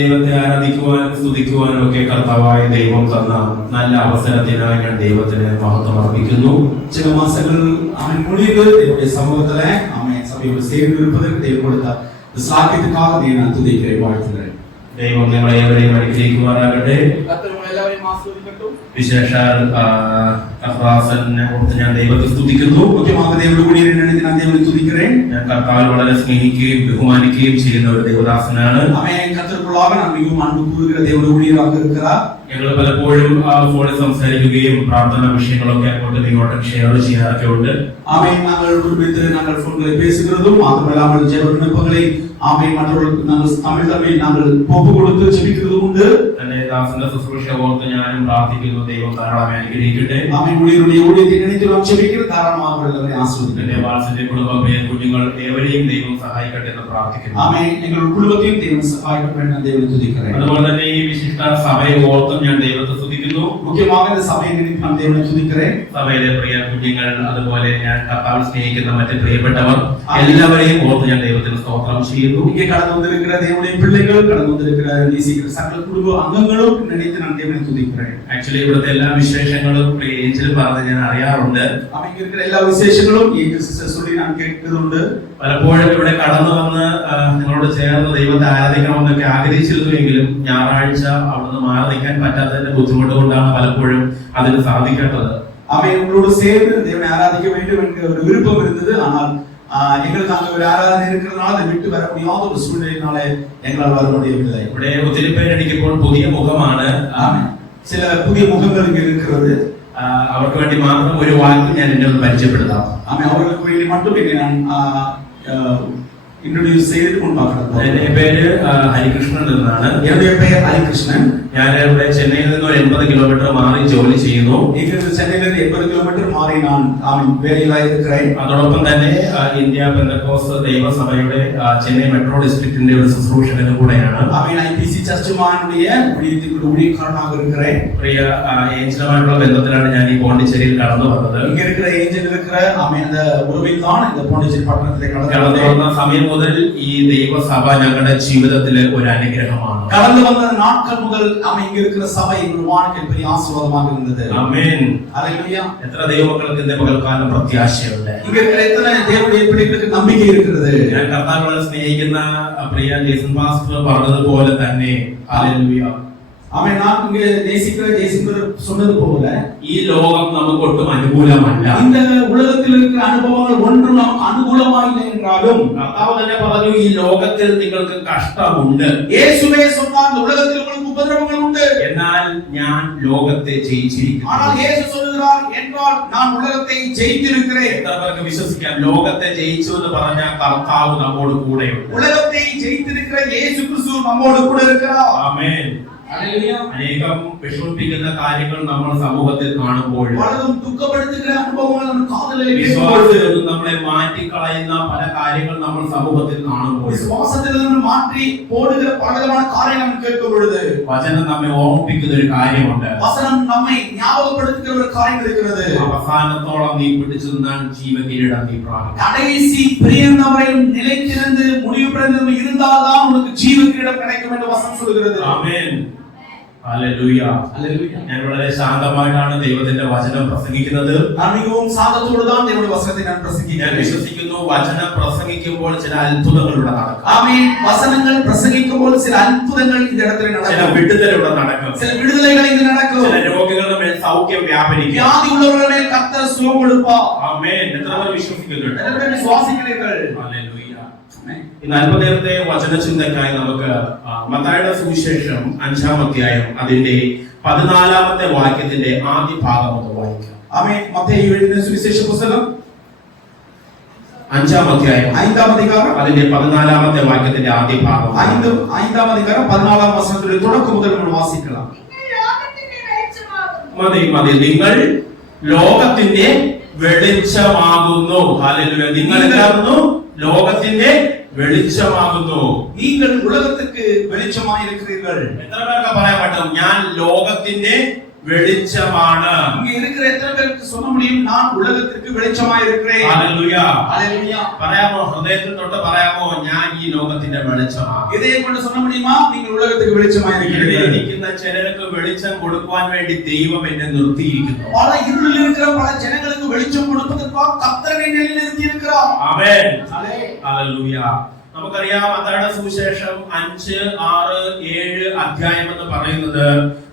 ദൈവത്തെ ആരാധിക്കുവാനും സ്തുതിക്കുവാനും ഒക്കെ കർത്താവായ ദൈവം തന്ന നല്ല അവസരത്തിനായി ഞാൻ ദൈവത്തിന് മഹത്വം അർപ്പിക്കുന്നു. ചില മാസങ്ങൾ അവൻ முடிவு தேவனுடைய சமூகத்துல அவன் சபையோடு சேர்ந்து இருப்பதற்கு தேவன் கொடுத்த சாக்கியத்துக்காக நான் துதிக்கிறேன், வாழ்த்துகிறேன். ദൈവം നിങ്ങളെ ഏവരെയും അനുഗ്രഹിക്കുവാനാകട്ടെ. വിശേഷാൽ അഫ്രാസനെ ഓർത്ത് ഞാൻ ദൈവത്തെ സ്തുതിക്കുന്നു. മുഖ്യமாக தேவனுடைய ஊழியரை நினைத்து நான் தேவனை துதிக்கிறேன். ഞാൻ കർത്താവിൽ വളരെ സ്നേഹിക്കുകയും ബഹുമാനിക്കുകയും ചെയ്യുന്ന ഒരു ദേവദാസനാണ്. അവൻ കർത്തൃക്കുള്ളാக நான் மிகவும் அன்பு கூறுகிற தேவனுடைய ஊழியராக இருக்கிறார். ഞങ്ങൾ പലപ്പോഴും ഫോണിൽ സംസാരിക്കുകയും പ്രാർത്ഥനാ വിഷയങ്ങളൊക്കെ അങ്ങോട്ടും ഇങ്ങോട്ടും ഷെയർ ചെയ്യാറൊക്കെ ഉണ്ട്. അവൻ ഞങ്ങൾ ഒരുമിച്ച് ഞങ്ങൾ ഫോണിൽ பேசுகிறதும் മാത്രമല്ല ജപ വിണ്ണപ്പങ്ങളെ അവൻ മറ്റുള്ളവർക്ക് ഞങ്ങൾ തമ്മിൽ ഞങ്ങൾ ഒപ്പ് കൊടുത്ത് ജപിക്കുന്നതും ഉണ്ട്. തന്റെ ദാസന്റെ ശുശ്രൂഷ ഓർത്ത് ഞാനും പ്രാർത്ഥിക്കുന്നു. ദൈവം ധാരാളമായി അനുഗ്രഹിക്കട്ടെ. അവൻ ஊழியத்தை நினைத்து நாம் ஜெபிக்கிறோம். ധാരാളமாக അവരെ ആശീർവദിക്കട്ടെ. വാത്സല്യ കുടുംബമേ കുഞ്ഞുങ്ങൾ ഏവരെയും ദൈവം സഹായിക്കട്ടെ എന്ന് പ്രാർത്ഥിക്കുന്നു. അവൻ ഞങ്ങളുടെ കുടുംബത്തെയും ദൈവം സഹായിക്കട്ടെ എന്ന് ദൈവത്തെ സ്തുതിக்கிறேன். അതുപോലെ തന്നെ ഈ വിശിഷ്ട സഭയെ ഓർത്തും ഞാൻ ദൈവത്തെ സ്തുതിക്കുന്നു. മുഖ്യமாக இந்த സഭയെ நினைத்து நான் ദൈവത്തെ സ്തുതിக்கிறேன். സഭയിലെ പ്രിയ കുഞ്ഞുങ്ങൾ, അതുപോലെ ഞാൻ കർത്താവിൽ സ്നേഹിക്കുന്ന മറ്റ് പ്രിയപ്പെട്ടവർ എല്ലാവരെയും ഓർത്ത് ഞാൻ ദൈവത്തിന് സ്തോത്രം ചെയ്യുന്നു. இங்கே கடந்து வந்திருக்கிற தேவனுடைய பிள்ளைகள், கடந்து வந்திருக்கிற நேசிக்கிற சகல குடும்ப அங்கங்களும் நினைத்து நான் தேவனை துதிக்கிறேன். ആക്ച്വലി ഇവിടുത്തെ എല്ലാ വിശേഷങ്ങളും ഏഞ്ചൽ പറഞ്ഞ് ഞാൻ അറിയാറുണ്ട്. அவங்க இருக்கிற எல்லா விசேஷங்களும் ஏஞ்சல் சிஸ்டர் சொல்லி நான் கேட்கிறதுണ്ട്. പലപ്പോഴും ഇവിടെ കടന്നു വന്ന് നിങ്ങളോട് ചേർന്ന് ദൈവത്തെ ആരാധിക്കണമെന്നൊക്കെ ആഗ്രഹിച്ചിരുന്നുവെങ്കിലും ഞായറാഴ്ച അവിടുന്ന് മാറി നിൽക്കാൻ പറ്റാത്തതിന്റെ ബുദ്ധിമുട്ട് കൊണ്ടാണ് പലപ്പോഴും അതിന് സാധിക്കാത്തത്. அவன் உங்களோடு சேர்ந்து தேவனை ஆராதிக்க வேண்டும் என்கிற ஒரு விருப்பம் இருந்தது. ஆனால் எங்களுக்கு அங்க ஒரு ஆராதனை இருக்கிறதுனால அதை விட்டு வர முடியாத ஒரு சூழ்நிலையினால எங்களால் வர முடியவில்லை. ഇവിടെ ഒത്തിരി പേര് എനിക്കിപ്പോൾ പുതിയ മുഖമാണ്. ചില പുതിയ മുഖങ്ങൾ ഇങ്ങനെ இருக்கிறது. അവർക്ക് വേണ്ടി മാത്രം ഒരു വാക്ക് ഞാൻ എന്നെ ഒന്ന് പരിചയപ്പെടുത്താം. അവർക്ക് വേണ്ടി மட்டும் ഞാൻ ഇൻട്രോഡ്യൂസ് ചെയ്തിട്ട് കൊണ്ടുപോകാം. എന്റെ പേര് ഹരികൃഷ്ണൻ എന്നാണ്. എന്റെ പേര് ഹരികൃഷ്ണൻ. ഞാൻ ഇവിടെ ചെന്നൈയിൽ നിന്ന് ഒരു 80 കിലോമീറ്റർ മാറി ജോലി ചെയ്യുന്നു. ചെന്നൈയിൽ നിന്ന് 80 കിലോമീറ്റർ മാറി ഞാൻ വേലയിലായിരിக்கிறேன். അതോടൊപ്പം തന്നെ ഇന്ത്യ പെന്തക്കോസ്ത് ദൈവസഭയുടെ ചെന്നൈ മെട്രോ ഡിസ്ട്രിക്റ്റിന്റെ ഒരു ശുശ്രൂഷകനും കൂടെയാണ്. IPC ചർച്ചുമാനുடைய ஊழியக்காரனாக இருக்கிறேன். പ്രിയ ഏഞ്ചലുമായിട്ടുള്ള ബന്ധത്തിലാണ് ഞാൻ ഈ പോണ്ടിച്ചേരിയിൽ കടന്നു വന്നത്. இங்க இருக்கிற ஏஞ்சல் இருக்கிற அந்த உறவில் தான் இந்த പോണ്ടിച്ചേരി പട്ടണത്തിലേക്ക് കടന്നു വന്ന സമയം മുതൽ ഈ ദൈവസഭ ഞങ്ങളുടെ ജീവിതത്തിലെ ഒരു അനുഗ്രഹമാണ്. കടന്നു വന്ന നാட்கள் മുതൽ ഇങ്ങ இருக்கிற സഭ ഒരു വാണിക്കൽ പെരിയ ആശീർവാദமாக இருந்தது. ആമേൻ. ഹല്ലേലൂയ. എത്ര ദൈവമക്കൾക്ക് ഇന്ന് പകൽക്കാലം പ്രത്യാശയുണ്ട്. ഇങ്ങ இருக்கிற എത്ര தேவனுடைய பிள்ளைகளுக்கு நம்பிக்கை இருக்கிறது. ഞാൻ കർത്താവിനെ സ്നേഹിക്കുന്ന പ്രിയ ജേസൺ പാസ്റ്റർ പറഞ്ഞതുപോലെ തന്നെ ഹല്ലേലൂയ. അവൻ നാം ഇങ്ങ നേസിക്കുന്ന ജേസൺ சொன்னது போல ഈ ലോകം നമുക്ക് ഒട്ടും അനുകൂലമല്ല. இந்த உலகத்தில் இருக்கிற അനുഭവങ്ങൾ ഒന്നും നമുക്ക് അനുകൂലമായില്ല என்றாலும் കർത്താവ് തന്നെ പറഞ്ഞു ഈ ലോകത്തിൽ നിങ്ങൾക്ക് കഷ്ടമുണ്ട്. യേശുവേ சொன்னார் உலகத்தில் உங்களுக்கு உபദ്രവങ്ങൾ ഉണ്ട്. എന്നാൽ ഞാൻ ലോകത്തെ ജയിച്ചിരിക്കുന്നു. ஆனால் இயேசு சொல்கிறார் என்றால் நான் உலகத்தை ஜெயித்திருக்கிறேன். എത്രപേർക്ക് വിശ്വസിക്കാം ലോകത്തെ ജയിച്ചു എന്ന് പറഞ്ഞ കർത്താവ് നമ്മോട് കൂടെയുണ്ട്. ഉലകത്തെ ജയിച്ചിരിക്കുന്ന യേശു ക്രിസ്തു നമ്മോട് കൂടെ இருக்கிறார். ആമേൻ. അനേകം വിഷമിപ്പിക്കുന്ന കാര്യങ്ങൾ നമ്മൾ സമൂഹത്തിൽ കാണുമ്പോൾ വളരെയും ദുഃഖപ്പെടുത്തുന്ന അനുഭവങ്ങൾ നമ്മൾ കാതിലേക്ക് വിശ്വാസത്തിൽ നമ്മളെ മാറ്റിക്കളയുന്ന പല കാര്യങ്ങൾ നമ്മൾ സമൂഹത്തിൽ കാണുമ്പോൾ വിശ്വാസത്തിൽ നിന്ന് മാറ്റി പോടുന്ന പലതരമായ കാര്യങ്ങൾ നമ്മൾ കേൾക്കുമ്പോഴേ വചനം നമ്മെ ഓർമ്മിപ്പിക്കുന്ന ഒരു കാര്യമുണ്ട്. വചനം നമ്മെ ஞாபகப்படுத்துகிற ഒരു കാര്യം இருக்கிறது. അവസാനത്തോളം നീ പിടിച്ചു നിന്നാൽ ജീവകിരീടം നീ പ്രാപിക്കും. கடைசி பிரியந்தவரையும் நிலைத்திருந்து முடிவு பெறும் இருந்தால் தான் உங்களுக்கு ஜீவகிரீடம் கிடைக்கும் என்று வசனம் சொல்கிறது. ആമേൻ. ഹല്ലേലൂയ. ഹല്ലേലൂയ. ഞാൻ വളരെ ശാന്തമായിട്ടാണ് ദൈവത്തിന്റെ വചനം പ്രസംഗിക്കുന്നത്. അമികവും സാധത്തോടുതാണ് ദൈവത്തിന്റെ വചനത്തെ ഞാൻ പ്രസംഗിക്കുന്നത്. ഞാൻ വിശ്വസിക്കുന്നു വചനം പ്രസംഗിക്കുമ്പോൾ ചില അത്ഭുതങ്ങൾ ഇവിടെ നടക്കും. ആമേൻ. വചനങ്ങൾ പ്രസംഗിക്കുമ്പോൾ ചില അത്ഭുതങ്ങൾ ഈ ഇടത്തിൽ നടക്കും. ചില വിടുതൽ ഇവിടെ നടക്കും. ചില വിടുതലുകൾ ഇവിടെ നടക്കും. ചില രോഗികളുടെ മേൽ സൗഖ്യം വ്യാപരിക്കും. വ്യാധിയുള്ളവരുടെ മേൽ കർത്തർ സുഖം കൊടുപ്പാർ. ആമേൻ. എത്രപേർ വിശ്വസിക്കുന്നുണ്ട്? എത്രപേർ വിശ്വസിക്കുന്നീர்கள்? ഹല്ലേലൂയ. ഇന്ന് അല്പനേരത്തെ വചനചിന്തയ്ക്കായി നമുക്ക് മത്തായിയുടെ സുവിശേഷം 5-ാം അധ്യായം അതിന്റെ 14-ാമത്തെ വാക്യത്തിന്റെ ആദ്യ ഭാഗം ഒന്ന് വായിക്കാം. ആമേൻ. മത്തായി എഴുതിയ സുവിശേഷ പുസ്തകം 5-ാം അധ്യായം 5-ാം അധികാരം അതിന്റെ 14-ാമത്തെ വാക്യത്തിന്റെ ആദ്യ ഭാഗം 5-ാം അധികാരം 14-ാം വചനത്തിന്റെ തുടക്കം മുതൽ നമ്മൾ വാസിക്കണം. മതി. നിങ്ങൾ ലോകത്തിന്റെ വെളിച്ചമാകുന്നു. ഹല്ലേലൂയ. നിങ്ങൾ എന്താകുന്നു? ലോകത്തിന്റെ വെളിച്ചമാകുന്നു. നിങ്ങൾ ഉലകത്തിക്ക് വെളിച്ചമായി இருக்கிறீர்கள். എത്ര പേർക്ക് പറയാൻ പറ്റും ഞാൻ ലോകത്തിന്റെ വെളിച്ചമാണ്? ഇങ്ങ இருக்கிற എത്ര പേർക്ക് சொல்ல முடியும், நான் உலகத்திற்கு வெளிச்சமாய் இருக்கிறேன். ഹല്ലേലൂയ. ஹalleluya. പറയാമോ? ഹൃദയത്തിൽ തൊട്ട് പറയാമോ, ഞാൻ ഈ ലോകത്തിന്റെ വെളിച്ചമാണ്. இதை கொண்டு சொல்ல முடியுமா, நீங்கள் உலகத்துக்கு வெளிச்சமாய் ഇവിടെ இருக்கிறீர்கள். ഇരിക്കുന്ന ചിലർക്ക് വെളിച്ചം കൊടുക്കുവാൻ വേണ്ടി ദൈവം എന്നെ നിർത്തിയിരിക്കുന്നു. பல இருளில் இருக்கிற பல ஜனங்களுக்கு வெளிச்சம் கொடுப்பதற்காக கர்த்தர் என்னை நிறுத்தி இருக்கிறார். ആമേൻ. ഹല്ലേലൂയ. ഹല്ലേലൂയ. നമുക്കറിയാം മത്തായിയുടെ സുവിശേഷം 5, 6, 7 അധ്യായം എന്ന് പറയുന്നത്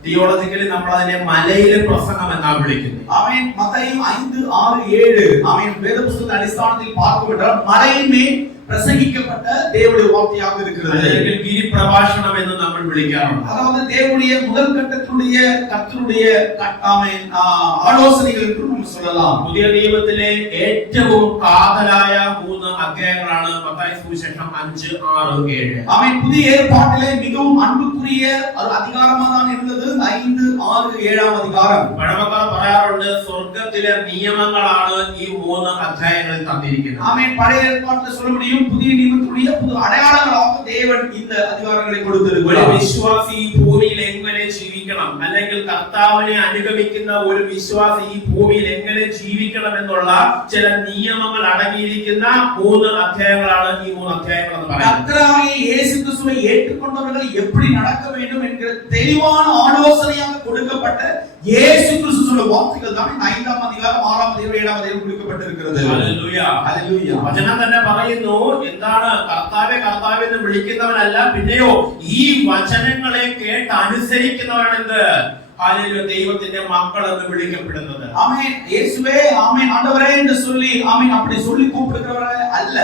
തിയോളജിക്കലി നമ്മൾ അതിനെ മലയിലെ പ്രസംഗം എന്നാണ് വിളിക്കുന്നത്. ஆமென். மத்தேயு 5, 6, 7 ஆமென். வேதபுஸ்தகத்தின் அடிസ്ഥാനத்தில் பார்க்கும் என்றால் மலையின் மேல் பிரசங்கிக்கப்பட்ட தேவனுடைய வார்த்தையாக இருக்கிறது. അല്ലെങ്കിൽ ഗിരിപ്രഭാഷണം എന്ന് നമ്മൾ വിളിക്കാറുണ്ട്. அதாவது தேவனுடைய முதல் கட்டத்துடைய கர்த்தருடைய ஆமென் ஆலோசனைகள் என்று நம்ம சொல்லலாம். പുതിയ നിയമത്തിലെ ഏറ്റവും കാതലായ 3 അധ്യായങ്ങളാണ് മത്തായി സുവിശേഷം 5, 6, 7. ஆமென். புதிய ஏற்பாட்டிலே மிகவும் அன்புக்குரிய ஒரு அதிகாரமாக தான் இருந்தது 5, 6, 7 அதிகாரம். പഴമക്കാർ പറയാറുണ്ട് സ്വർഗ്ഗത്തിലെ നിയമങ്ങളാണ് ഈ 3 അധ്യായങ്ങളിൽ തന്നിരിക്കുന്നത്. ஆமென். பழைய ஏற்பாட்டில் சொல்ல முடியும், புதிய நியமத்துடைய புது அடையாளங்களாக தேவன் இந்த அதிகாரங்களை ഒരു കൊടുത്തിരിக்கிறார். വിശ്വാസി ഈ ഭൂമിയിൽ എങ്ങനെ ജീവിക്കണം, അല്ലെങ്കിൽ കർത്താവിനെ അനുഗമിക്കുന്ന ഒരു വിശ്വാസി ഈ ഭൂമിയിൽ എങ്ങനെ ജീവിക്കണം എന്നുള്ള ചില നിയമങ്ങൾ അടങ്ങിയിരിക്കുന്ന 3 അധ്യായങ്ങളാണ് ഈ 3 അധ്യായങ്ങൾ എന്ന് പറയുന്നത്. கர்த்தராகிய இயேசு கிறிஸ்துவை ஏற்றுக்கொண்டவர்கள் எப்படி நடக்க வேண்டும் என்கிற தெளிவான ஆலோசனையாக கொடுக்கப்பட்ட இயேசு கிறிஸ்து சொல்ல வார்த்தைகள் தான் 5ஆம் அதிகாரம் 6ஆம் அதிகாரம் 7ஆம் அதிகாரம் கொடுக்கப்பட்டிருக்கிறது. ഹല്ലേലൂയ. ഹല്ലേലൂയ. വചനം തന്നെ പറയുന്നു, എന്താണ് കർത്താവേ കർത്താവേ എന്ന് വിളിക്കുന്നവനല്ല, പിന്നെയോ ഈ വചനങ്ങളെ കേട്ട് അനുസരിക്കുന്നവരാണ് എന്ത്? ഹല്ലേലൂയ, ദൈവത്തിന്റെ മക്കൾ എന്ന് വിളിക്കപ്പെടുന്നത്. ஆமென். இயேசுவே ஆமென் ஆண்டவரே என்று சொல்லி ஆமென் அப்படி சொல்லி கூப்பிடுகிறவர்கள் அல்ல,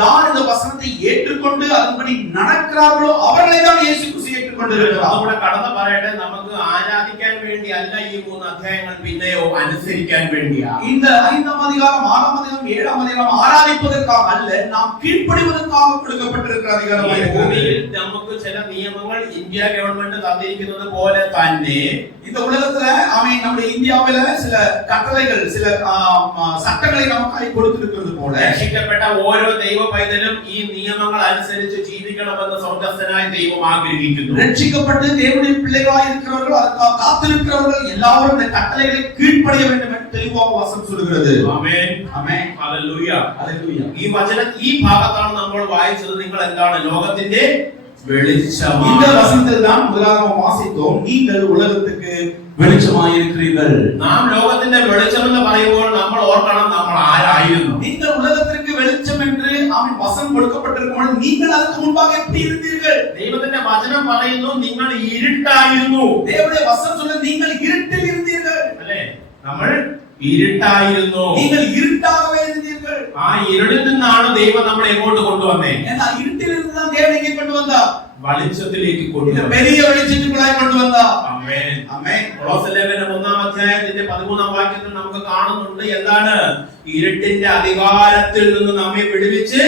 யார் இந்த வசனத்தை ஏற்றுக்கொண்டு அதன்படி நடக்கிறார்களோ அவர்களை தான் இயேசு கிறிஸ்து ஏற்றுக்கொண்டிருக்கிறார். അതുകൂടെ കടന്നു പറയട്ടെ, നമുക്ക് ആരാധിക്കാൻ വേണ്ടി അല്ല ഈ 3 അധ്യായങ്ങൾ, പിന്നെയോ അനുസരിക്കാൻ വേണ്ടിയാ. இந்த 5ஆம் அதிகாரம் 6ஆம் அதிகாரம் 7ஆம் அதிகாரம் ஆராதிப்பதற்காக அல்ல, நாம் கீழ்ப்படிவதற்காக கொடுக்கப்பட்டிருக்கிற அதிகாரமாக ഭൂമിയിൽ இருக்கிறது. നമുക്ക് ചില നിയമങ്ങൾ ഇന്ത്യ ഗവൺമെന്റ് തന്നിരിക്കുന്നത് പോലെ തന്നെ இந்த உலகத்துல ஆமென் நம்முடைய இந்தியாவில சில கட்டளைகள் சில சட்டங்களை நமக்காய் கொடுத்திருக்கிறது போல രക്ഷിക്കപ്പെട്ട ഓരോ ദൈവ പൈതലും ഈ നിയമങ്ങൾ അനുസരിച്ച് ജീവിക്കണമെന്ന് സ്വർഗ്ഗസ്ഥനായ ദൈവം ആഗ്രഹിക്കുന്നു. ரட்சிக்கப்பட்டு தேவனுடைய பிள்ளைகளாய் இருக்கிறவர்கள் அதற்காக காத்திருக்கிறவர்கள் எல்லாரும் இந்த கட்டளைகளை கீழ்ப்படிய வேண்டும் என்று தெளிவாக வசனம் சொல்கிறது. ആമേൻ. ആമേൻ. ഹല്ലേലൂയ. ഹല്ലേലൂയ. ഈ വചനം ഈ ഭാഗത്താണ് നമ്മൾ വായിച്ചത്. നിങ്ങൾ എന്താണ്? ലോകത്തിന്റെ വെളിച്ചമാണ്. இந்த வசனத்தில் தான் முதலாக வாசித்தோம், நீங்கள் உலகத்துக்கு வெளிச்சமாய் இருக்கிறீர்கள். നാം ലോകത്തിന്റെ വെളിച്ചം എന്ന് പറയുമ്പോൾ നമ്മൾ ഓർക്കണം, നമ്മൾ ആരായിരുന്നു. நீங்கள் உலகத்திற்கு வெளிச்சம் என்று ஆமென் வசனம் கொடுக்கப்பட்டிருக்கும், நீங்கள் அதற்கு முன்பாக எப்படி இருந்தீர்கள்? ദൈവത്തിന്റെ വചനം പറയുന്നു, നിങ്ങൾ ഇരുട്ടായിരുന്നു. தேவனுடைய வசனம் சொல்ல நீங்கள் இருட்டில் இருந்தீர்கள். അല്ലേ? നമ്മൾ ഇരുട്ടായിരുന്നു. நீங்கள் இருட்டாகவே இருந்தீர்கள். ആ ഇരുളിൽ നിന്നാണ് ദൈവം നമ്മളെ എങ്ങോട്ട് കൊണ്ടുവന്നേ? ஏன்னா இருட்டில் இருந்து தான் தேவன் எங்கே கொண்டு வந்தார்? വെളിച്ചത്തിലേക്ക് இந்த കൊണ്ടുവന്നു. பெரிய வெளிச்சத்துக்குள்ளாய் கொண்டு வந்தார். ആമേൻ. ஆமென். കൊളോസ്യലേഖനം 1-ാം അധ്യായത്തിന്റെ 13-ാം വാക്യത്തിൽ നമുക്ക് കാണുന്നുണ്ട്, എന്താണ്? ഇരുട്ടിന്റെ അധികാരത്തിൽ നിന്ന് നമ്മെ വിടുവിച്ച്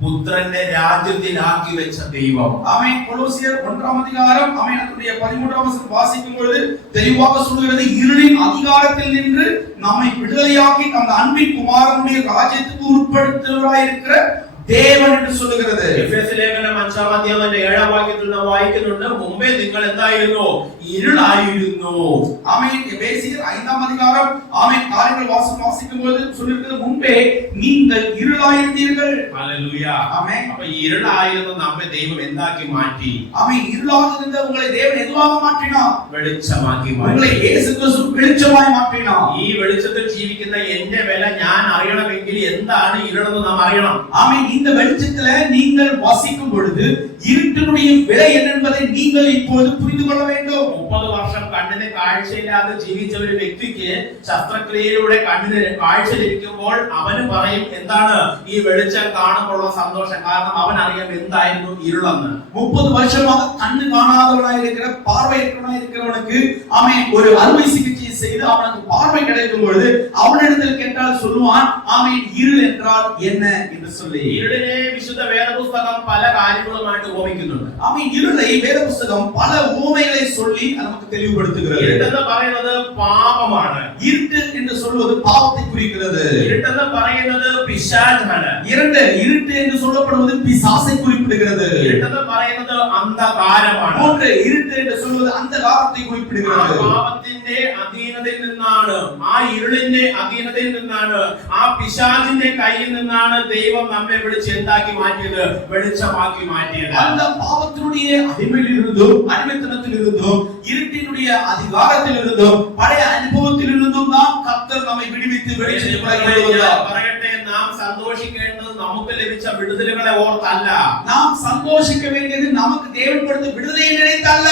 പുത്രന്റെ രാജ്യത്തിലാക്കി വെച്ച ദൈവം. ஆமென். கொலோசியர் 1-ஆம் அதிகாரம் ஆமென் அதனுடைய 13ஆம் வசனம் வாசிக்கும் பொழுது தெளிவாக சொல்கிறது, இருளின் அதிகாரத்தில் நின்று நம்மை விடுதலையாக்கி அந்த அன்பின் குமாரனுடைய ராஜ்யத்துக்கு உட்படுத்துவராய் இருக்கிற தேவன் என்று சொல்லுகிறது. എഫേസ്യ ലേഖനം 5-ാം അധ്യായത്തിന്റെ 7-ാം വാക്യത്തിൽ നാം വായിക്കുന്നുണ്ട്, മുമ്പേ നിങ്ങൾ എന്തായിരുന്നു? ഇരുളായിരുന്നു. ஆமென். எபேசியர் 5-ஆம் அதிகாரம் ஆமென் காரியங்கள் வாசிக்கும் பொழுது சொல்லிருக்கிறது, முன்பே நீங்கள் இருளாயிருந்தீர்கள். ഹല്ലേലൂയ. ஆமென். അപ്പോൾ ഇരുളായിരുന്നു നമ്മെ ദൈവം എന്താക്കി മാറ്റി? ஆமென். இருளாக இருந்த உங்களை தேவன் எதுவாக மாற்றினார்? വെളിച്ചമാക്കി உங்களை മാറ്റി. இயேசு கிறிஸ்து வெளிச்சமாய் மாற்றினார். ഈ വെളിച്ചത്തിൽ ജീവിക്കുന്ന എന്റെ വില ഞാൻ അറിയണമെങ്കിൽ എന്താണ് ഇരുളെന്ന് നാം അറിയണം. ஆமென். இந்த வெளிச்சத்துல நீங்கள் வசிக்கும் பொழுது இருட்டினுடைய விலை என்ன என்பதை நீங்கள் இப்போது புரிந்து கொள்ள வேண்டும். 30 വർഷം കണ്ണിന് കാഴ്ചയില്ലാതെ ജീവിച്ച ഒരു വ്യക്തിക്ക് ശസ്ത്രക്രിയയിലൂടെ കണ്ണിന് കാഴ്ച ലഭിക്കുമ്പോൾ അവന് പറയും, എന്താണ് ഈ വെളിച്ചം കാണുമ്പോഴുള്ള സന്തോഷം, കാരണം അവൻ അറിയാം എന്തായിരുന്നു ഇരുളെന്ന്. 30 வருஷமாக கண்ணு காணாதவனாய் இருக்கிற பார்வையற்றவனாய் இருக்கிறவனுக்கு ஆமென் ஒரு அறுவை சிகிச்சை செய்து அவனுக்கு பார்வை கிடைக்கும் பொழுது அவனிடத்தில் கேட்டால் சொல்லுவான், ஆமென் இருள் என்றால் என்ன என்று சொல்லி. ഇരുളിനെ വിശുദ്ധ വേദപുസ്തകം പല കാര്യങ്ങളുമായിട്ട് ഉപമിക്കുന്നുണ്ട്. ஆமென். இருளை வேத புத்தகம் பல உவமைகளை சொல்லி நமக்கு தெளிவுபடுத்துகிறது. ഇരുട്ടെന്ന് പറയുന്നത് പാപമാണ്. இருட்டு என்று சொல்வது பாவத்தை குறிக்கிறது. ഇരുട്ടെന്ന് പറയുന്നത് പിശാചാണ്. இருட்டு என்று சொல்லப்படுவது பிசாசை குறிப்பிடுகிறது. ഇരുട്ടെന്ന് പറയുന്നത് അന്ധകാരമാണ്. இருட்டு என்று சொல்வது அந்தகாரத்தை குறிப்பிடுகிறது. പാപത്തിന്റെ പാപത്തിന്റെ അധീനതയിൽ നിന്നാണ്, ആ ഇരുളിന്റെ അധീനതയിൽ നിന്നാണ്, ആ പിശാചിന്റെ കയ്യിൽ നിന്നാണ് ദൈവം നമ്മെ വിളിച്ച് എന്താക്കി മാറ്റിയത്? വെളിച്ചമാക്കി മാറ്റിയത്. அந்த பாவத்தினுடைய அடிமையிலிருந்தும் அடிமைத்தனத்திலிருந்தும் இருட்டினுடைய அதிகாரத்திலிருந்தும் பழைய அனுபவத்திலிருந்தும் நாம் கர்த்தர் நம்மை விடுவித்து வெளிச்சத்துக்குள்ளாய் கொண்டு வந்தார். പറയട്ടെ, നാം സന്തോഷിക്കേണ്ടത് നമുക്ക് ലഭിച്ച വിടുതലുകളെ ഓർത്തല്ല. நாம் சந்தோஷிக்க வேண்டியது நமக்கு தேவன் கொடுத்த விடுதலையை நினைத்தல்ல.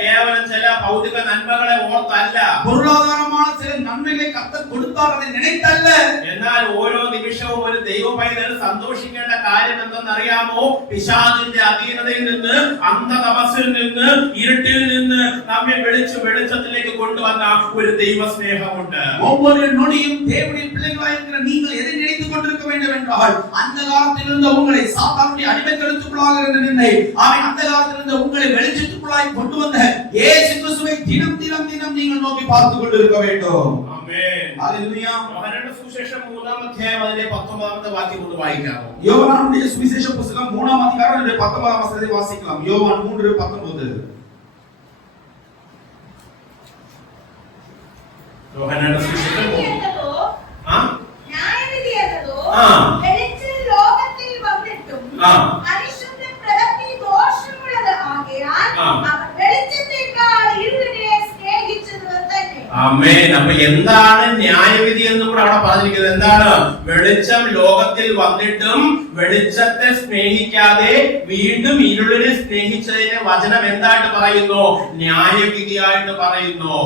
കേവലം ചില ഭൗതിക നന്മകളെ ഓർത്തല്ല. பொருளாதாரமான சில நன்மைகளை கர்த்தர் கொடுத்தார் அதை நினைத்தல்ல. എന്നാൽ ഓരോ നിമിഷവും ഒരു ദൈവ പൈതൽ സന്തോഷിക്കേണ്ട കാര്യം എന്തെന്നറിയാമോ? പിശാചിന്റെ അധീനതയിൽ നിന്ന്, അന്ധതമസിൽ നിന്ന്, ഇരുട്ടിൽ നിന്ന് നമ്മെ വിളിച്ച് വെളിച്ചത്തിലേക്ക് കൊണ്ടുവന്ന ഒരു ദൈവ സ്നേഹമുണ്ട്. ஒவ்வொரு நொடியும் தேவனுடைய பிள்ளைகளாய் இருக்கிற நீங்கள் எதை நினைத்துக் கொண்டிருக்க வேண்டும் என்றால், அந்த காலத்தில் இருந்த உங்களை சாத்தானுடைய அடிமைத்தனத்துக்குள்ளாக இருந்த நின்னை அந்த காலத்தில் இருந்த உங்களை வெளிச்சத்துக்குள்ளாய் கொண்டு வந்த இயேசு கிறிஸ்துவை தினம் தினம் தினம் நீங்கள் நோக்கி பார்த்துக் கொண்டிருக்க வேண்டும். ആമേൻ. ഹല്ലേലൂയ. യോഹന്നാന്റെ സുവിശേഷം 3-ാം അധ്യായം അതിലെ 19-ാമത്തെ വാക്യം ഒന്ന് വായിക്കാമോ? யோவானுடைய சுவிசேஷ புத்தகம் 3-ஆம் அதிகாரம் 19-ஆம் வசனத்தை வாசிக்கலாம். யோவான் 3:19. യോഹന്നാന്റെ സുവിശേഷം ന്യായവിധി എന്നതോ ആ. വെളിച്ചം ലോകത്തിൽ വന്നിട്ടും ആ. മനുഷ്യന്റെ പ്രവൃത്തി ദോഷമുള്ളത് ആകയാൽ ആ. അവർ വെളിച്ചത്തേക്കാൾ ഇരുളിനെ സ്നേഹിച്ചത് തന്നെ. ആമേൻ. അപ്പൊ എന്താണ് ന്യായവിധി എന്നും കൂടെ അവിടെ പറഞ്ഞിരിക്കുന്നത്? എന്താണ്? വെളിച്ചം ലോകത്തിൽ വന്നിട്ടും വെളിച്ചത്തെ സ്നേഹിക്കാതെ വീണ്ടും ഇരുളിനെ സ്നേഹിച്ചതിനെ വചനം എന്തായിട്ട് പറയുന്നു? ന്യായവിധിയായിട്ട് പറയുന്നു.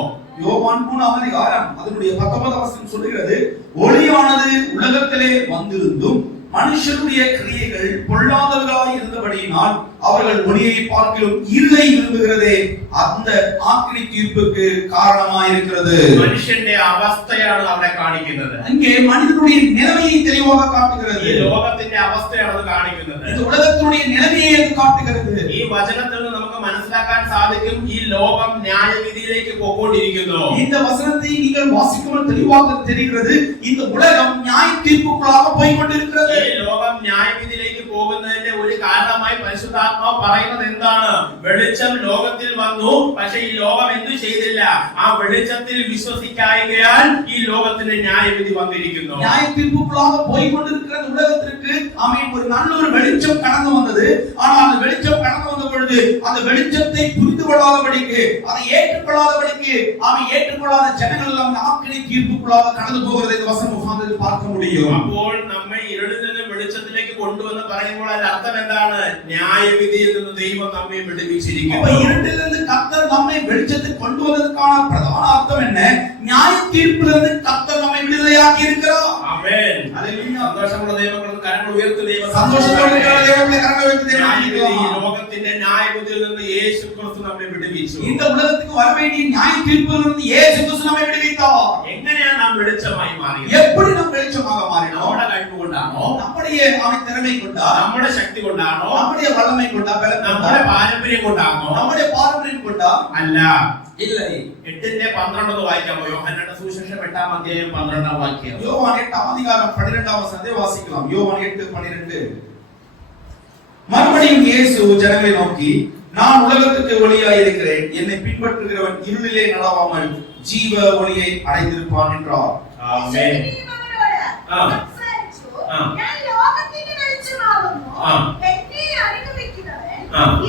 யோவான் 3-ஆம் அதிகாரம் அதனுடைய 19ஆம் வசனம் சொல்கிறது, ஒளியானது உலகத்திலே வந்திருந்தும் மனுஷருடைய கிரியைகள் பொல்லாதவர்களாய் இருந்தபடியினால் அவர்கள் ஒளியை பார்க்கிலும் இருளை விரும்புகிறதே அந்த ஆக்கினை தீர்ப்புக்கு காரணமாய் இருக்கிறது. മനുഷ്യന്റെ അവസ്ഥയാണ് അവിടെ കാണിക്കുന്നത്. அங்கே மனிதனுடைய நிலைமையை தெளிவாக காட்டுகிறது. ഈ ലോകത്തിന്റെ അവസ്ഥയാണ് അത് കാണിക്കുന്നത്. இந்த உலகத்தினுடைய நிலைமையை அது காட்டுகிறது. ഈ വചനത്തിൽ നിന്ന് നമുക്ക് മനസ്സിലാക്കാൻ സാധിക്കും, ഈ ലോകം ന്യായവിധിയിലേക്ക് പോയിക്കൊണ്ടിരിക്കുന്നു. இந்த வசனத்தை நீங்கள் வாசிக்கும்போது தெளிவாக தெரிகிறது, இந்த உலகம் நியாய தீர்ப்புக்குள்ளாக போய் கொண்டிருக்கிறது. ഈ ലോകം ന്യായവിധിയിലേക്ക് പോകുന്നതിന്റെ ഒരു കാരണമായി പരിശുദ്ധാത്മാവ് പറയുന്നത് എന്താണ്? വെളിച്ചം ലോകത്തിൽ വന്നു, പക്ഷെ ഈ ലോകം എന്തു ചെയ്തില്ല? ആ വെളിച്ചത്തിൽ വിശ്വസിക്കായികയാൽ ഈ ലോകത്തിന് ന്യായവിധി വന്നിരിക്കുന്നു. நியாய தீர்ப்புக்குள்ளாக போய் கொண்டிருக்கிற உலகத்திற்கு ஆமென் ஒரு நல்ல ஒரு வெளிச்சம் கடந்து வந்தது. ஆனால் அந்த வெளிச்சம் கடந்து வந்த பொழுது அந்த வெளிச்சத்தை புரிந்து கொள்ளாதபடிக்கு, அதை ஏற்றுக்கொள்ளாதபடிக்கு, ஏற்றுக்கொள்ளாத ஜனங்கள் எல்லாம் ஆக்கினை தீர்ப்புக்குள்ளாக கடந்து போகிறதை இந்த வசனம் முகாந்திரத்தில் பார்க்க முடியும். അപ്പോൾ നമ്മെ ഇരുളിൽ നിന്ന് വെളിച്ചത്തിലേക്ക് കൊണ്ടുവന്ന് പറയുമ്പോൾ അതിന്റെ അർത്ഥം എന്താണ്? ന്യായവിധിയിൽ നിന്ന് ദൈവം നമ്മെ വിടുവിച്ചിരിക്കുന്നു. அப்ப இருட்டிலிருந்து கர்த்தர் நம்மை வெளிச்சத்துக்கு கொண்டு வந்ததற்கான பிரதான அர்த்தம் என்ன? நியாய தீர்ப்பிலிருந்து கர்த்தர் நம்மை விடுதலையாக்கி இருக்கிறார். ആമേൻ. ഹല്ലേലൂയ. സന്തോഷമുള്ള ദൈവങ്ങൾക്ക് കരങ്ങൾ ഉയർത്തി ദൈവം സന്തോഷത്തോടെ ദൈവത്തെ കരങ്ങൾ ഉയർത്തി ദൈവത്തെ ന്യായവിധി, സ്തുതിക്കാം. ലോകത്തിന്റെ ന്യായവിധിയിൽ നിന്ന് യേശു ക്രിസ്തു നമ്മെ വിടുവിച്ചു. இந்த உலகத்துக்கு வர வேண்டிய நியாய தீர்ப்பிலிருந்து இயேசு கிறிஸ்து நம்மை விடுவித்தார். എങ്ങനെയാണ് നാം വെളിച്ചമായി മാറിയത്? எப்படி நாம் வெளிச்சமாக மாறினோம்? നമ്മുടെ കഴിവ് കൊണ്ടാണോ? நம்முடைய திறமை கொண்டா? നമ്മുടെ ശക്തി കൊണ്ടാണോ? நம்முடைய வல்லமை கொண்டா? பலம் கொண்டா? നമ്മുടെ പാരമ്പര്യം കൊണ്ടാണോ? நம்முடைய பாரம்பரியம் கொண்டா? അല്ല. இல்லை. 8:12 വായിക്കാമോ? യോഹന്നാന്റെ സുവിശേഷം 8-ാം അധ്യായം 12-ാം വാക്യം. யோவான் 8-ஆம் அதிகாரம் 12-ஆம் வசனத்தை வாசிக்கலாம். யோவான் 8:12. மறுபடியும் இயேசு ஜனங்களை நோக்கி, நான் உலகத்துக்கு ஒளியாய் இருக்கிறேன், என்னை பின்பற்றுகிறவன் இருளிலே நடவாமல் ஜீவ ஒளியை அடைந்திருப்பான் என்றார். ആമേൻ. സംസാരിച്ചു, ഞാൻ ലോകത്തിന്റെ വെളിച്ചമാകുന്നു. എന്നെ അനുഗമിക്കുന്നവൻ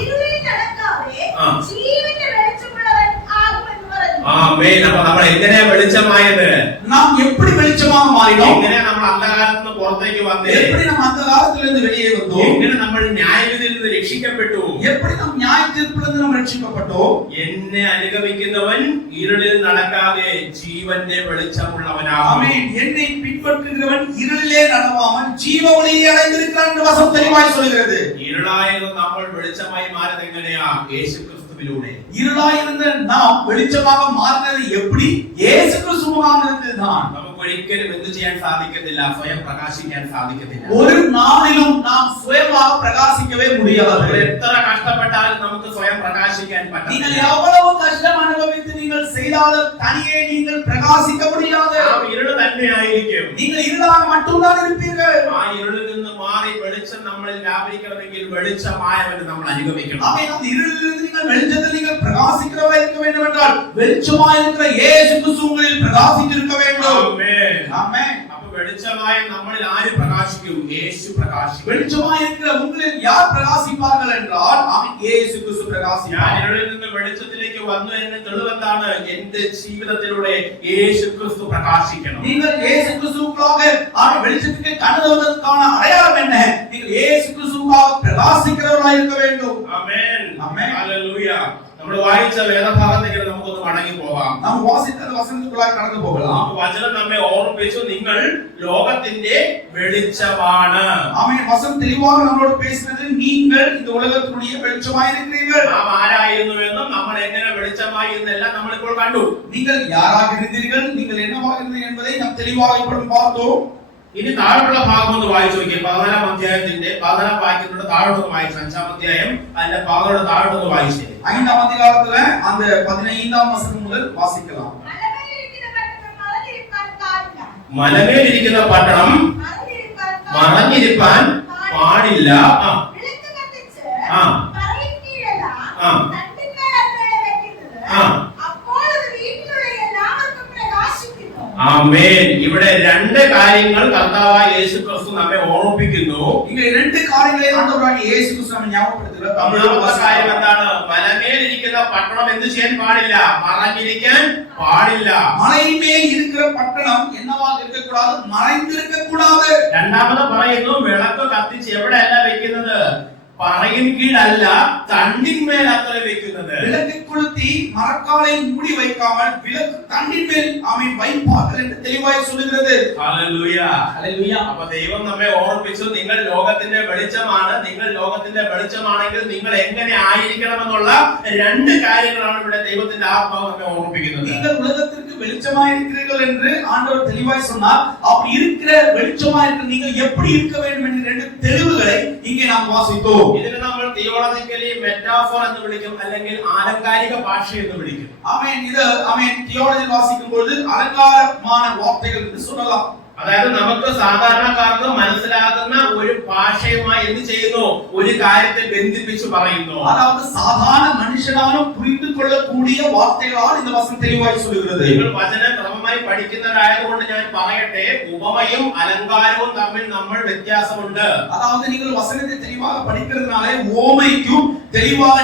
ഇരുളിൽ നടക്കാതെ ജീവന്റെ വെളിച്ചമുള്ളവൻ ആകുമെന്ന് പറഞ്ഞു. ആമേൻ. അപ്പോൾ നമ്മൾ എങ്ങനെയാ വെളിച്ചമായത്? நாம் எப்படி வெளிச்சமாக மாறினோம்? എങ്ങനെയാ നമ്മൾ അന്ധകാരത്തിൽ നിന്ന് പുറത്തേക്ക് വന്നേ? எப்படி நாம் அந்த காலத்திலிருந்து வெளியே வந்தோம்? എങ്ങനെ നമ്മൾ ന്യായവിധിയിൽ നിന്ന് രക്ഷിക്കപ്പെട്ടു? எப்படி நாம் நியாய தீர்ப்பிலிருந்து நாம் ரட்சிக்கப்பட்டோம்? എന്നെ അനുഗമിക്കുന്നവൻ ഇരുളിൽ നടക്കാതെ ജീവന്റെ വെളിച്ചമുള്ളവനാകും. ஆமென். என்னை பின்பற்றுகிறவன் இருளிலே நடவாமல் ஜீவ ஒளியை அடைந்திருக்கிறான் என்று வசனம் தெளிவாய் சொல்கிறது. ഇരുളായിരുന്നു നമ്മൾ വെളിച്ചമായി മാറിയത് എങ്ങനെയാ? യേശു ക്രിസ്തുവിലൂടെ. இருளாயிருந்த நாம் வெளிச்சமாக மாறினது எப்படி? இயேசு கிறிஸ்து முகாமிலிருந்து தான். നമുക്ക് ഒരിക്കലും എന്ത് ചെയ്യാൻ സാധിക്കത്തില്ല? സ്വയം പ്രകാശിക്കാൻ സാധിക്കത്തില്ല. ஒரு நாளிலும் நாம் சுயமாக பிரகாசிக்கவே முடியாது. എത്ര കഷ്ടപ്പെട്ടാലും നമുക്ക് സ്വയം പ്രകാശിക്കാൻ நீங்கள் പറ്റില്ല. எவ்வளவு கஷ்டம் அனுபவித்து நீங்கள் செய்தாலும் தனியே நீங்கள் பிரகாசிக்க முடியாது. ഇരുള് തന്നെ എങ്ങനെയായിരിക്കും? நீங்கள் இருளாக மட்டும்தான் இருப்பீர்கள். ആ ഇരുളിൽ നിന്ന് മാറി വെളിച്ചം നമ്മളിൽ വ്യാപരിക്കണമെങ്കിൽ വെളിച്ചമായവനെ നമ്മൾ അനുഗമിക്കണം. ஆமென். அந்த இருளிலிருந்து நீங்கள் வெளிச்சத்தில் நீங்கள் பிரகாசிக்கிறவராய் இருக்க வேண்டும் என்றால் வெளிச்சமாய் இருக்கிற இயேசு கிறிஸ்து உங்களில் பிரகாசித்திருக்க வேண்டும். ആമേൻ. ஆமென். അപ്പോൾ വെളിച്ചമായ നമ്മളിൽ ആര് പ്രകാശിക്കും? യേശു പ്രകാശിക്കും. வெளிச்சமாய் இருக்கிற உங்களில் யார் பிரகாசிப்பார்கள் என்றால் ஆமென் இயேசு கிறிஸ்து ഞാൻ பிரகாசிப்பார். ഇരുളിൽ നിന്ന് വെളിച്ചത്തിലേക്ക് വന്നു എന്ന തെളിവെന്താണ്? എന്റെ ജീവിതത്തിലൂടെ യേശു ക്രിസ്തു പ്രകാശിക്കണം. நீங்கள் இயேசு கிறிஸ்துவுக்காக ஆமென் வெளிச்சத்துக்கு கடந்து வந்ததற்கான அடையாளம் என்ன? நீங்கள் இயேசு கிறிஸ்துவுக்காக பிரகாசிக்கிறவராய் இருக்க வேண்டும். ആമേൻ. ആമേൻ. ഹല്ലേലൂയ. നമ്മൾ വായിച്ച വേദഭാഗത്തേക്ക് നമുക്കൊന്ന് മടങ്ങി പോകാം. நாம் வாசித்த அந்த வசனத்துக்குள்ளாய் கடந்து போகலாம். വചനം നമ്മെ ഓർമ്മിപ്പിച്ചു, നിങ്ങൾ ലോകത്തിന്റെ വെളിച്ചമാണ്. ஆமென். வசனம் தெளிவாக நம்மளோடு பேசினது, நீங்கள் இந்த உலகத்தினுடைய வெளிச்சமாய் இருக்கிறீர்கள். നാം ആരായിരുന്നുവെന്നും നമ്മൾ എങ്ങനെ വെളിച്ചമായി എന്നെല്ലാം നമ്മൾ ഇപ്പോൾ കണ്ടു. நீங்கள் யாராக இருந்தீர்கள், நீங்கள் என்னவாக இருந்தீர்கள் என்பதை நாம் தெளிவாக இப்பொழுது பார்த்தோம். ഇനി താഴെയുള്ള ഭാഗം ഒന്ന് വായിച്ചു നോക്കിയേ. 14 അധ്യായത്തിന്റെ 14 വാക്യത്തിന്റെ താഴോട്ട് വായിച്ചു. 5-ാം അധ്യായം അതിന്റെ ഭാഗങ്ങളുടെ താഴോട്ട് വായിച്ചേ. 5ஆம் அதிகாரத்துல அந்த 15ஆம் வசனம் முதல் வாசிக்கலாம். മലമേലിരിക്കുന്ന പട്ടണം മറഞ്ഞിരിപ്പാൻ പാടില്ല. ആമേൻ. ഇവിടെ രണ്ട് കാര്യങ്ങൾ കർത്താവായ യേശു ക്രിസ്തു നമ്മെ ഓർമ്മിപ്പിക്കുന്നു. இங்க ரெண்டு காரியங்களை ஆண்டவராகிய இயேசு கிறிஸ்து നമ്മെ ஞாபகப்படுத்துகிறார். ഒന്നാമത്തെ കാര്യം എന്താണ്? മലമേലിരിക്കുന്ന പട്ടണം എന്ത് ചെയ്യാൻ പാടില്ല? മറഞ്ഞിരിക്കാൻ പാടില്ല. மலைமேல் இருக்கிற பட்டணம் என்னவாக இருக்க கூடாது? மறைந்திருக்க கூடாது. രണ്ടാമത് പറയുന്നു, വിളക്ക് കത്തിച്ച് എവിടെയല്ല വെക്കുന്നത്? പറയിൻ കീഴല്ല, തണ്ടിന്മേലത്ര വെക്കുന്നത്. விளக்கு கொளுத்தி மரக்காலை மூடி வைக்காமல் விளக்கு தண்டின் மேல் அவன் வைப்பார்கள் என்று தெளிவாய் சொல்லுகிறது. ഹല്ലേലൂയ. ഹല്ലേലൂയ. അപ്പോൾ ദൈവം നമ്മെ ഓർമ്മിപ്പിച്ചു, നിങ്ങൾ ലോകത്തിന്റെ വെളിച്ചമാണ്. നിങ്ങൾ ലോകത്തിന്റെ വെളിച്ചമാണെങ്കിൽ നിങ്ങൾ എങ്ങനെ ആയിരിക്കണമെന്നുള്ള രണ്ട് കാര്യങ്ങളാണ് ഇവിടെ ദൈവത്തിന്റെ ആത്മാവ് നമ്മെ ഓർമ്മിപ്പിക്കുന്നത്. நீங்கள் உலகத்திற்கு வெளிச்சமாய் இருக்கிறீர்கள் என்று ஆண்டவர் தெளிவாய் சொன்னார். அப்படி இருக்கிற வெளிச்சமாய் இருக்கிற நீங்கள் எப்படி இருக்க வேண்டும் என்ற ரெண்டு தெளிவுகளை இங்கே நாம் வாசித்தோம். ഇതിനെ നമ്മൾ തിയോളജിക്കലി മെറ്റാഫോർ എന്ന് വിളിക്കും, അല്ലെങ്കിൽ ആലങ്കാരിക ഭാഷ എന്ന് വിളിക്കും. ஆமென். இது ஆமென் தியோலஜியில் வாசிக்கும் பொழுது அலங்காரமான வார்த்தைகள் என்று சொல்லலாம். അതായത് നമുക്ക് സാധാരണക്കാർക്ക് മനസ്സിലാകുന്ന ഒരു ഭാഷയുമായി എന്ത് ചെയ്യുന്നു? ഒരു കാര്യത്തെ ബന്ധിപ്പിച്ച് പറയുന്നു. அதாவது சாதாரண மனுஷனாலும் புரிந்து கொள்ளக்கூடிய வார்த்தைகளால் இந்த வசனம் தெளிவாய் சொல்கிறது. നിങ്ങൾ വചനം ക്രമമായി പഠിക്കുന്നവരായതുകൊണ്ട് ഞാൻ പറയട്ടെ, ഉപമയും അലങ്കാരവും തമ്മിൽ നമ്മൾ വ്യത്യാസമുണ്ട്. அதாவது நீங்கள் வசனத்தை தெளிவாக படிக்கிறதுனால ஓமைக்கும் தெளிவாக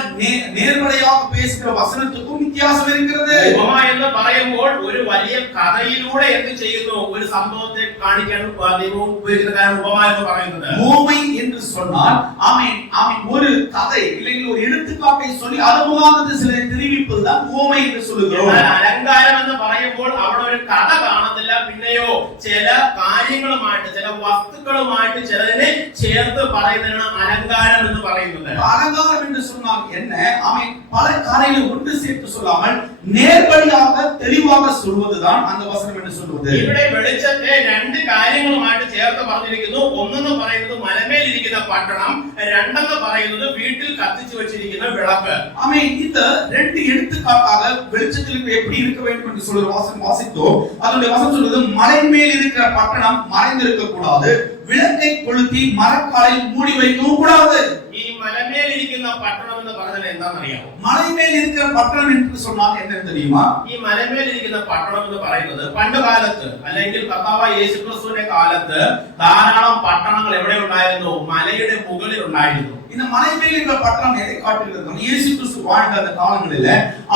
நேர்மறையாக பேசுகிற வசனத்துக்கும் வித்தியாசம் இருக்கிறது. ഉപമ എന്ന് പറയുമ്പോൾ ഒരു വലിയ കഥയിലൂടെ എന്ത് ചെയ്യുന്നു? ഒരു സംഭവത്തെ കാണിക്കാൻ ദൈവം ഉപയോഗിക്കുന്ന കാര്യം ഉപമ എന്ന് പറയുന്നത്. ஓமை என்று சொன்னால் ஆமென் ஆமென் ஒரு கதை இல்லைங்க ஒரு எடுத்துக்காட்டை சொல்லி அது மூலமாக சில தெரிவிப்பதுதான் ஓமை என்று சொல்லுகிறோம். അലങ്കാരം എന്ന് പറയുമ്പോൾ അവിടെ ഒരു കഥ കാണത്തില്ല, പിന്നെയോ ചില കാര്യങ്ങളുമായിട്ട് ചില വസ്തുക്കളുമായിട്ട് ചിലതിനെ ചേർത്ത് പറയുന്നതിനാണ് അലങ്കാരം എന്ന് പറയുന്നത്. அலங்காரம் என்று சொன்னால் என்ன? ஆமென் பல காரியங்களை ஒன்று சேர்த்து சொல்லாமல் நேர்வழியாக தெளிவாக சொல்வதுதான் அந்த வசனம் என்று சொல்வது. ഇവിടെ വെളിച്ചത്തെ രണ്ട് കാര്യങ്ങളുമായിട്ട് ചേർത്ത് പറഞ്ഞിരിക്കുന്നു. ഒന്നെന്ന് പറയുന്നത് മലമേലിരിക്കുന്ന പട്ടണം, രണ്ടെന്ന് പറയുന്നത് വീട്ടിൽ കത്തിച്ചു വെച്ചിരിക്കുന്ന വിളക്ക്. ஆமென். இந்த ரெண்டு எடுத்துக்காட்டாக வெளிச்சத்தில் எப்படி இருக்க வேண்டும் என்று சொல்ற வசனம் வாசித்தோம். அதனுடைய வசனம் சொல்றது, மலை மேல் இருக்கிற பட்டணம் மறைந்திருக்க கூடாது, விளக்கை கொளுத்தி மரக்காலில் மூடி வைக்கவும் கூடாது. ഈ മലമേലിരിക്കുന്ന പട്ടണം എന്ന് പറഞ്ഞാൽ എന്താണെന്നറിയാമോ? மலை மேல் இருக்கிற பட்டணம் என்று சொன்னால் என்ன தெரியுமா? ഈ മലമേലിരിക്കുന്ന പട്ടണം എന്ന് പറയുന്നത് പണ്ട് കാലത്ത്, അല്ലെങ്കിൽ കർത്താവായ യേശുക്രിസ്തുവിന്റെ കാലത്ത് ധാരാളം പട്ടണങ്ങൾ എവിടെ ഉണ്ടായിരുന്നു? മലയുടെ മുകളിൽ ഉണ്ടായിരുന്നു. இந்த மலை மேல் இருக்கிற பட்டணம் எதை காட்டுகிறது? இயேசு கிறிஸ்து வாழ்ந்த அந்த காலங்களில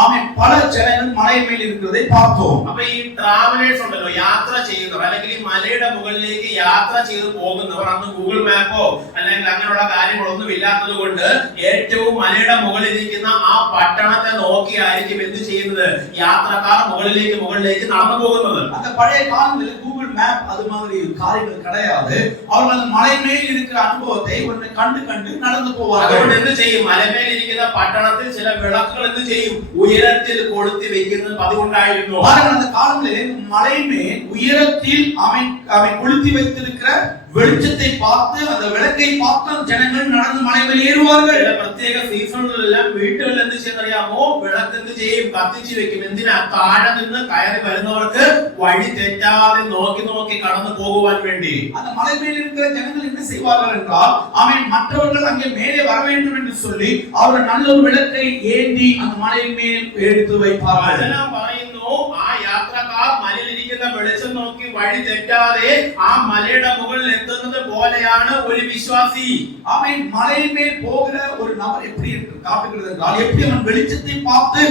ஆமென் பல ஜனங்கள் மலை மேல் இருக்கிறதை பார்த்தோம். അപ്പൊ ഈ ട്രാവലേഴ്സ് ഉണ്ടല്ലോ, യാത്ര ചെയ്യുന്നവർ, അല്ലെങ്കിൽ ഈ മലയുടെ മുകളിലേക്ക് യാത്ര ചെയ്ത് പോകുന്നവർ, അന്ന് ഗൂഗിൾ മാപ്പോ അല്ലെങ്കിൽ അങ്ങനെയുള്ള കാര്യങ്ങളൊന്നും ഇല്ലാത്തത് കൊണ്ട് ഏറ്റവും മലയുടെ മുകളിലിരിക്കുന്ന ആ പട്ടണത്തെ നോക്കിയായിരിക്കും എന്ത് ചെയ്യുന്നത്? യാത്രക്കാർ മുകളിലേക്ക് നടന്നു പോകുന്നത്. அந்த பழைய காலங்களில் கூகுள் மேப் அது மாதிரி காரியங்கள் கிடையாது. அவர்கள் அந்த மலை மேல் இருக்கிற அனுபவத்தை ஒன்று கண்டு நடந்து போவார்கள். അതുകൊണ്ട് എന്ത് ചെയ്യും? മലമേലിരിക്കുന്ന പട്ടണത്തിൽ ചില വിളക്കുകൾ എന്ത് ചെയ്യും? ഉയരത്തിൽ കൊളുത്തി വെക്കുന്നത് പതിവുണ്ടായിരുന്നു. அந்த காலங்களில் மலை மேல் உயரத்தில் அவன் கொளுத்தி வைத்திருக்கிற வெளிச்சத்தை பார்த்து அந்த விளக்கை பார்த்து ஜனங்கள் நடந்து மலை மேல் ஏறுவார்கள். ചില പ്രത്യേക സീസണുകളിലെല്ലാം വീട്ടുകളിൽ എന്ത് ചെയ്യുന്നറിയാമോ, വിളക്ക് എന്ത് ചെയ്യും, കത്തിച്ചു വെക്കും. എന്തിനാ? താഴെ നിന്ന് കയറി വരുന്നവർക്ക് വഴി തെറ്റാതെ നോക്കി നോക്കി കടന്നു പോകുവാൻ വേണ്ടി. அந்த மலை மேல் இருக்கிற ஜனங்கள் என்ன செய்வார்கள் என்றால், அவன் மற்றவர்கள் அங்கே மேலே வர வேண்டும் என்று சொல்லி அவர்கள் நல்ல ஒரு விளக்கை ஏந்தி அந்த மலை மேல் எடுத்து வைப்பார்கள். വചനം പറയുന്നു, ആ യാത്രക്കാർ മലയിലിരിക്കുന്ന വെളിച്ചം നോക്കി വഴി തെറ്റാതെ ആ മലയുടെ മുകളിൽ എത്തുന്നത് പോലെയാണ് ഒരു വിശ്വാസി. அவன் மலை மேல் போகிற ஒரு நபர் எப்படி காட்டுகிறது என்றால், எப்படி அவன் வெளிச்சத்தை பார்த்து